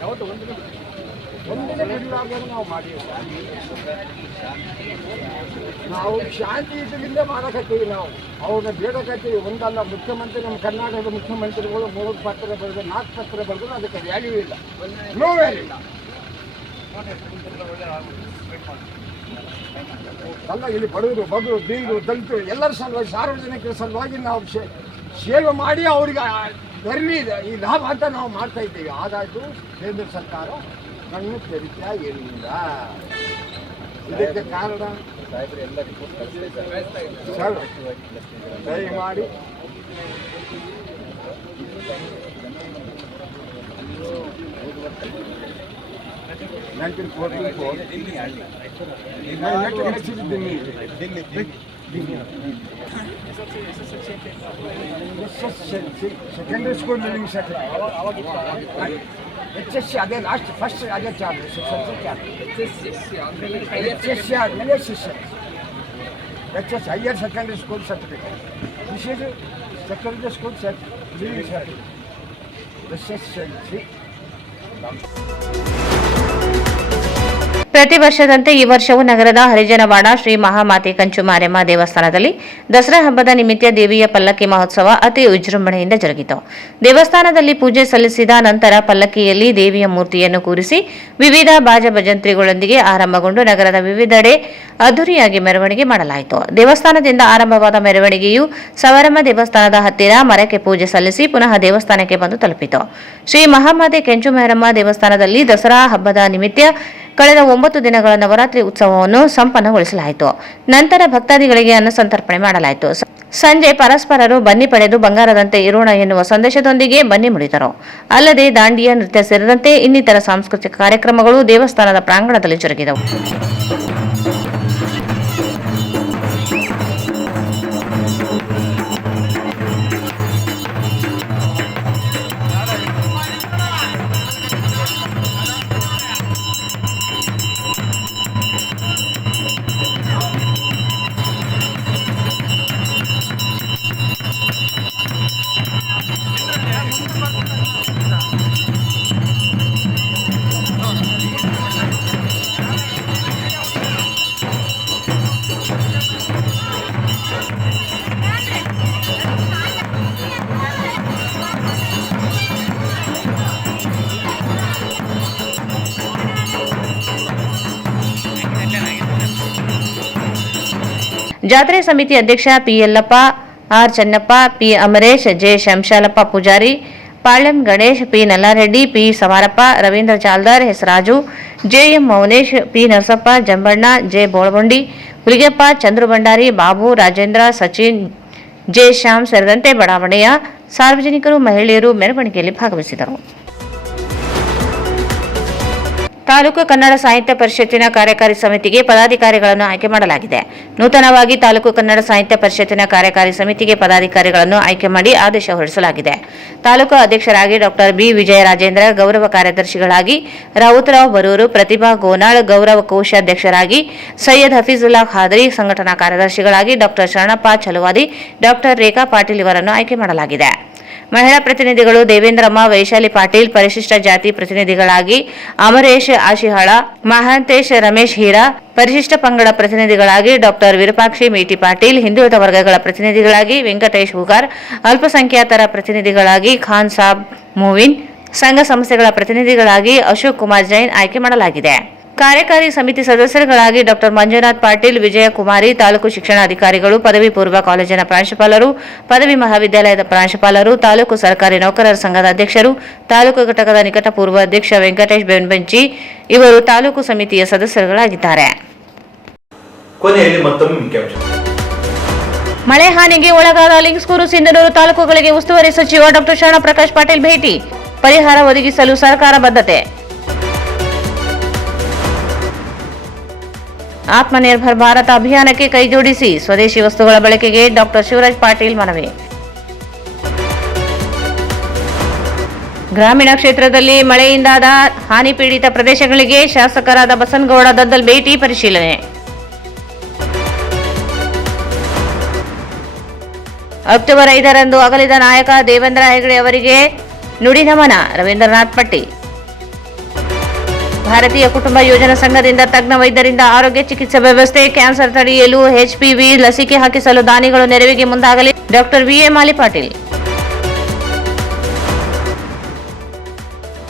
ಯಾವತ್ತು ಒಂದಿನ ಬಿಡಲಾರ್ದಾಗ ನಾವು ಮಾಡಿದ್ದೀವಿ. ನಾವು ಶಾಂತಿಯುತದಿಂದ ಮಾಡಕತ್ತೀವಿ. ನಾವು ಅವ್ರನ್ನ ಬೇಡಕತ್ತೀವಿ. ಒಂದಲ್ಲ, ಮುಖ್ಯಮಂತ್ರಿ ನಮ್ಮ ಕರ್ನಾಟಕದ ಮುಖ್ಯಮಂತ್ರಿಗಳು 3 ಪತ್ರ ಬರೆದು 4 ಪತ್ರ ಬರೆದು ಅದಕ್ಕೆ ವ್ಯಾಲ್ಯೂ ಇಲ್ಲ, ನೋ ವ್ಯಾಲ್ಯೂ ಇಲ್ಲ. ಅಲ್ಲ, ಇಲ್ಲಿ ಬಡವರು ಬೀಗರು ದಲಿತರು ಎಲ್ಲರ ಸಲುವಾಗಿ, ಸಾರ್ವಜನಿಕರ ಸಲುವಾಗಿ ನಾವು ಸೇವೆ ಮಾಡಿ ಅವರಿಗೆ ಗರ್ವಿ ಇದೆ ಈ ಲಾಭ ಅಂತ ನಾವು ಮಾಡ್ತಾ ಇದ್ದೀವಿ. ಆದಾಯ್ತು ಕೇಂದ್ರ ಸರ್ಕಾರ ಕಣ್ಣು ತೆರಿತಾ ಇರಲಿಲ್ಲ. ಇದಕ್ಕೆ ಕಾರಣ ಸರ್ ದಯಮಾಡಿ secondary school building set HSC ಅದೇ ಲಾಸ್ಟ್ ಫಸ್ಟ್ ಅದೇ ಚಾರ್ಜ್ HSC ಆದಮೇಲೆ HSC higher secondary school certificate. This is secondary school building certificate SSLC. ಪ್ರತಿ ವರ್ಷದಂತೆ ಈ ವರ್ಷವೂ ನಗರದ ಹರಿಜನವಾಡ ಶ್ರೀ ಮಹಾಮಾತೆ ಕಂಚು ಮಾರಮ್ಮ ದೇವಸ್ಥಾನದಲ್ಲಿ ದಸರಾ ಹಬ್ಬದ ನಿಮಿತ್ತ ದೇವಿಯ ಪಲ್ಲಕ್ಕಿ ಮಹೋತ್ಸವ ಅತಿ ವಿಜೃಂಭಣೆಯಿಂದ ಜರುಗಿತು. ದೇವಸ್ಥಾನದಲ್ಲಿ ಪೂಜೆ ಸಲ್ಲಿಸಿದ ನಂತರ ಪಲ್ಲಕ್ಕಿಯಲ್ಲಿ ದೇವಿಯ ಮೂರ್ತಿಯನ್ನು ಕೂರಿಸಿ ವಿವಿಧ ಬಾಜಾ ಭಜಂತ್ರಿಗಳೊಂದಿಗೆ ಆರಂಭಗೊಂಡು ನಗರದ ವಿವಿಧೆಡೆ ಅದ್ದೂರಿಯಾಗಿ ಮೆರವಣಿಗೆ ಮಾಡಲಾಯಿತು. ದೇವಸ್ಥಾನದಿಂದ ಆರಂಭವಾದ ಮೆರವಣಿಗೆಯು ಸವರಮ್ಮ ದೇವಸ್ಥಾನದ ಹತ್ತಿರ ಮರಕ್ಕೆ ಪೂಜೆ ಸಲ್ಲಿಸಿ ಪುನಃ ದೇವಸ್ಥಾನಕ್ಕೆ ಬಂದು ತಲುಪಿತು. ಶ್ರೀ ಮಹಾಮಾತೆ ಕೆಂಚು ಮಾರಮ್ಮ ದೇವಸ್ಥಾನದಲ್ಲಿ ದಸರಾ ಹಬ್ಬದ ನಿಮಿತ್ತ ಕಳೆದ 9 ದಿನಗಳ ನವರಾತ್ರಿ ಉತ್ಸವವನ್ನು ಸಂಪನ್ನಗೊಳಿಸಲಾಯಿತು. ನಂತರ ಭಕ್ತಾದಿಗಳಿಗೆ ಅನ್ನಸಂತರ್ಪಣೆ ಮಾಡಲಾಯಿತು. ಸಂಜೆ ಪರಸ್ಪರರು ಬನ್ನಿ ಪಡೆದು ಬಂಗಾರದಂತೆ ಇರೋಣ ಎನ್ನುವ ಸಂದೇಶದೊಂದಿಗೆ ಬನ್ನಿ ಮುಡಿದರು. ಅಲ್ಲದೆ ದಾಂಡಿಯಾ ನೃತ್ಯ ಸೇರಿದಂತೆ ಇನ್ನಿತರ ಸಾಂಸ್ಕೃತಿಕ ಕಾರ್ಯಕ್ರಮಗಳು ದೇವಸ್ಥಾನದ ಪ್ರಾಂಗಣದಲ್ಲಿ ಜರುಗಿದವು. ಜಾತ್ರೆ ಸಮಿತಿ ಅಧ್ಯಕ್ಷ P Yellappa, R Chennappa, P Amaresh, J Shamshalappa Pujari, Palyam Ganesh, P Nallareddy, P Savarappa, Ravindra Chaldar, S Raju, JM Mounesh, P Narasappa, Jambanna, J Bolabandi, Huligeppa, Chandru Bhandari, Babu, Rajendra, Sachin, J Shyam ಸೇರಿದಂತೆ ಬಡಾವಣೆಯ ಸಾರ್ವಜನಿಕರು, ಮಹಿಳೆಯರು ಮೆರವಣಿಗೆಯಲ್ಲಿ ಭಾಗವಹಿಸಿದರು. ತಾಲೂಕು ಕನ್ನಡ ಸಾಹಿತ್ಯ ಪರಿಷತ್ತಿನ ಕಾರ್ಯಕಾರಿ ಸಮಿತಿಗೆ ಪದಾಧಿಕಾರಿಗಳನ್ನು ಆಯ್ಕೆ ಮಾಡಲಾಗಿದೆ. ನೂತನವಾಗಿ ತಾಲೂಕು ಕನ್ನಡ ಸಾಹಿತ್ಯ ಪರಿಷತ್ತಿನ ಕಾರ್ಯಕಾರಿ ಸಮಿತಿಗೆ ಪದಾಧಿಕಾರಿಗಳನ್ನು ಆಯ್ಕೆ ಮಾಡಿ ಆದೇಶ ಹೊರಡಿಸಲಾಗಿದೆ. ತಾಲೂಕು ಅಧ್ಯಕ್ಷರಾಗಿ ಡಾಕ್ಟರ್ ಬಿ ವಿಜಯರಾಜೇಂದ್ರ, ಗೌರವ ಕಾರ್ಯದರ್ಶಿಗಳಾಗಿ ರಾವುತರಾವ್ ಬರೂರು, ಪ್ರತಿಭಾ ಗೋನಾಳ್, ಗೌರವ ಕೋಶಾಧ್ಯಕ್ಷರಾಗಿ ಸೈಯದ್ ಹಫೀಜುಲ್ಲಾ ಖಾದ್ರಿ, ಸಂಘಟನಾ ಕಾರ್ಯದರ್ಶಿಗಳಾಗಿ ಡಾಕ್ಟರ್ ಶರಣಪ್ಪ ಚಲುವಾದಿ, ಡಾಕ್ಟರ್ ರೇಖಾ ಪಾಟೀಲ್ ಇವರನ್ನು ಆಯ್ಕೆ ಮಾಡಲಾಗಿದೆ. ಮಹಿಳಾ ಪ್ರತಿನಿಧಿಗಳು ದೇವೇಂದ್ರಮ್ಮ, ವೈಶಾಲಿ ಪಾಟೀಲ್, ಪರಿಶಿಷ್ಟ ಜಾತಿ ಪ್ರತಿನಿಧಿಗಳಾಗಿ ಅಮರೇಶ್ ಆಶಿಹಾಳ, ಮಹಾಂತೇಶ್ ರಮೇಶ್ ಹೀರಾ, ಪರಿಶಿಷ್ಟ ಪಂಗಡ ಪ್ರತಿನಿಧಿಗಳಾಗಿ ಡಾಕ್ಟರ್ ವಿರೂಪಾಕ್ಷಿ ಮೇಟಿ ಪಾಟೀಲ್, ಹಿಂದುಳಿದ ವರ್ಗಗಳ ಪ್ರತಿನಿಧಿಗಳಾಗಿ ವೆಂಕಟೇಶ್ ಹುಗಾರ್, ಅಲ್ಪಸಂಖ್ಯಾತರ ಪ್ರತಿನಿಧಿಗಳಾಗಿ ಖಾನ್ ಸಾಬ್ ಮೂವಿನ್, ಸಂಘ ಸಂಸ್ಥೆಗಳ ಪ್ರತಿನಿಧಿಗಳಾಗಿ ಅಶೋಕ್ ಕುಮಾರ್ ಜೈನ್ ಆಯ್ಕೆ ಮಾಡಲಾಗಿದೆ. ಕಾರ್ಯಕಾರಿ ಸಮಿತಿ ಸದಸ್ಯರುಗಳಾಗಿ ಡಾಕ್ಟರ್ ಮಂಜುನಾಥ್ ಪಾಟೀಲ್, ವಿಜಯಕುಮಾರಿ, ತಾಲೂಕು ಶಿಕ್ಷಣಾಧಿಕಾರಿಗಳು, ಪದವಿ ಪೂರ್ವ ಕಾಲೇಜಿನ ಪ್ರಾಂಶುಪಾಲರು, ಪದವಿ ಮಹಾವಿದ್ಯಾಲಯದ ಪ್ರಾಂಶುಪಾಲರು, ತಾಲೂಕು ಸರ್ಕಾರಿ ನೌಕರರ ಸಂಘದ ಅಧ್ಯಕ್ಷರು, ತಾಲೂಕು ಘಟಕದ ನಿಕಟಪೂರ್ವ ಅಧ್ಯಕ್ಷ ವೆಂಕಟೇಶ್ ಬೆನ್ಬೆಂಚಿ ಇವರು ತಾಲೂಕು ಸಮಿತಿಯ ಸದಸ್ಯರುಗಳಾಗಿದ್ದಾರೆ. ಕೊನೆಯಲ್ಲಿ ಮತ್ತೊಮ್ಮೆ ಮುಖ್ಯಾಂಶ. ಮಳೆ ಹಾನಿಗೆ ಒಳಗಾದ ಲಿಂಗಸ್ಕೂರು, ಸಿಂಧನೂರು ತಾಲೂಕುಗಳಿಗೆ ಉಸ್ತುವಾರಿ ಸಚಿವ ಡಾಕ್ಟರ್ ಶರಣಪ್ರಕಾಶ್ ಪಾಟೀಲ್ ಭೇಟಿ, ಪರಿಹಾರ ಒದಗಿಸಲು ಸರ್ಕಾರ ಬದ್ಧತೆ. ಆತ್ಮನಿರ್ಭರ್ ಭಾರತ ಅಭಿಯಾನಕ್ಕೆ ಕೈಜೋಡಿಸಿ ಸ್ವದೇಶಿ ವಸ್ತುಗಳ ಬಳಕೆಗೆ ಡಾಕ್ಟರ್ ಶಿವರಾಜ್ ಪಾಟೀಲ್ ಮನವಿ. ಗ್ರಾಮೀಣ ಕ್ಷೇತ್ರದಲ್ಲಿ ಮಳೆಯಿಂದಾದ ಹಾನಿ ಪೀಡಿತ ಪ್ರದೇಶಗಳಿಗೆ ಶಾಸಕರಾದ ಬಸನಗೌಡ ದದ್ದಲ್ ಭೇಟಿ ಪರಿಶೀಲನೆ. ಅಕ್ಟೋಬರ್ 5ರಂದು ಅಗಲಿದ ನಾಯಕ ದೇವೇಂದ್ರ ಹೆಗಡೆ ಅವರಿಗೆ ನುಡಿ ನಮನ, ರವೀಂದ್ರನಾಥ್ ಪಟ್ಟಿ. ಭಾರತೀಯ ಕುಟುಂಬ ಯೋಜನಾ ಸಂಘದಿಂದ ತಜ್ಞ ವೈದ್ಯರಿಂದ ಆರೋಗ್ಯ ಚಿಕಿತ್ಸಾ ವ್ಯವಸ್ಥೆ, ಕ್ಯಾನ್ಸರ್ ತಡೆಯಲು HPV ಲಸಿಕೆ ಹಾಕಿಸಲು ದಾನಿಗಳು ನೆರವಿಗೆ ಮುಂದಾಗಲಿ, ಡಾಕ್ಟರ್ VA ಮಾಲಿ ಪಾಟೀಲ್.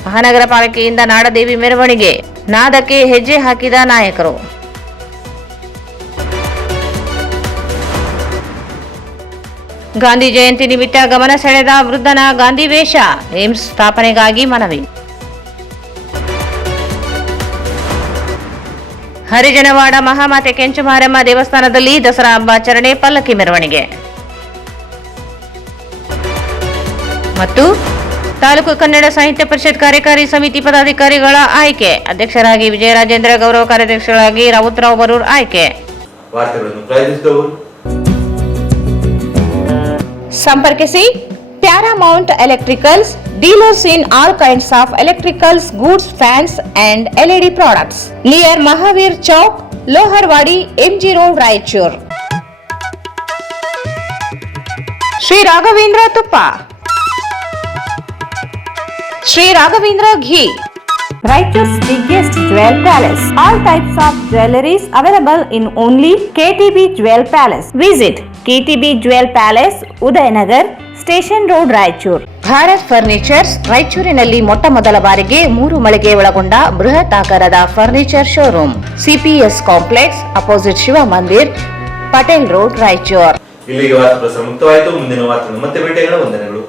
ಮಹಾನಗರ ಪಾಲಿಕೆಯಿಂದ ನಾಡದೇವಿ ಮೆರವಣಿಗೆ, ನಾದಕ್ಕೆ ಹೆಜ್ಜೆ ಹಾಕಿದ ನಾಯಕರು. ಗಾಂಧಿ ಜಯಂತಿ ನಿಮಿತ್ತ ಗಮನ ಸೆಳೆದ ವೃದ್ಧನ ಗಾಂಧಿ ವೇಷ, ಏಮ್ಸ್ ಸ್ಥಾಪನೆಗಾಗಿ ಮನವಿ. ಹರಿಜನವಾಡ ಮಹಾಮಾತೆ ಕೆಂಚುಮಾರಮ್ಮ ದೇವಸ್ಥಾನದಲ್ಲಿ ದಸರಾ ಹಬ್ಬಾಚರಣೆ, ಪಲ್ಲಕ್ಕಿ ಮೆರವಣಿಗೆ. ಮತ್ತು ತಾಲೂಕು ಕನ್ನಡ ಸಾಹಿತ್ಯ ಪರಿಷತ್ ಕಾರ್ಯಕಾರಿ ಸಮಿತಿ ಪದಾಧಿಕಾರಿಗಳ ಆಯ್ಕೆ, ಅಧ್ಯಕ್ಷರಾಗಿ ವಿಜಯರಾಜೇಂದ್ರ, ಗೌರವ ಕಾರ್ಯದರ್ಶಿಗಳಾಗಿ ರಾವುತರಾವ್ ಬರೂರ್ ಆಯ್ಕೆ. ವಾರ್ತೆಗಳನ್ನು ಪ್ರಾಯೋಜಿಸಿದವರು ಸಂಪರ್ಕಿಸಿ Paramount electricals, dealers in all kinds of electricals goods, fans and LED products, near Mahavir Chowk, Loharwadi, MG road, Raichur. Shri Raghavendra ತುಪ್ಪ, Shri Raghavendra ghee, Raiturs biggest jewel palace. All types of jewelries available in only KTB Jewel Palace. Visit KTB Jewel Palace, Udayanagar, Station Road, Raichur. Bharat furnitures ರಾಯಚೂರಿನಲ್ಲಿ ಮೊಟ್ಟ ಮೊದಲ ಬಾರಿಗೆ 3 ಮಳಿಗೆ ಒಳಗೊಂಡ ಬೃಹತ್ ಆಕಾರದ furniture showroom, CPS complex, opposite Shiva Mandir, Patel road, Raichur. ಇಲ್ಲಿಗೆ ವಾರ್ತಾ ಪ್ರಸಾರ ಮುಕ್ತವಾಯಿತು. ಮುಂದಿನ ವಾರ್ತೆ ಮತ್ತೆ ಭೇಟಿಯಾಗೋಣ. ವಂದನೆಗಳು.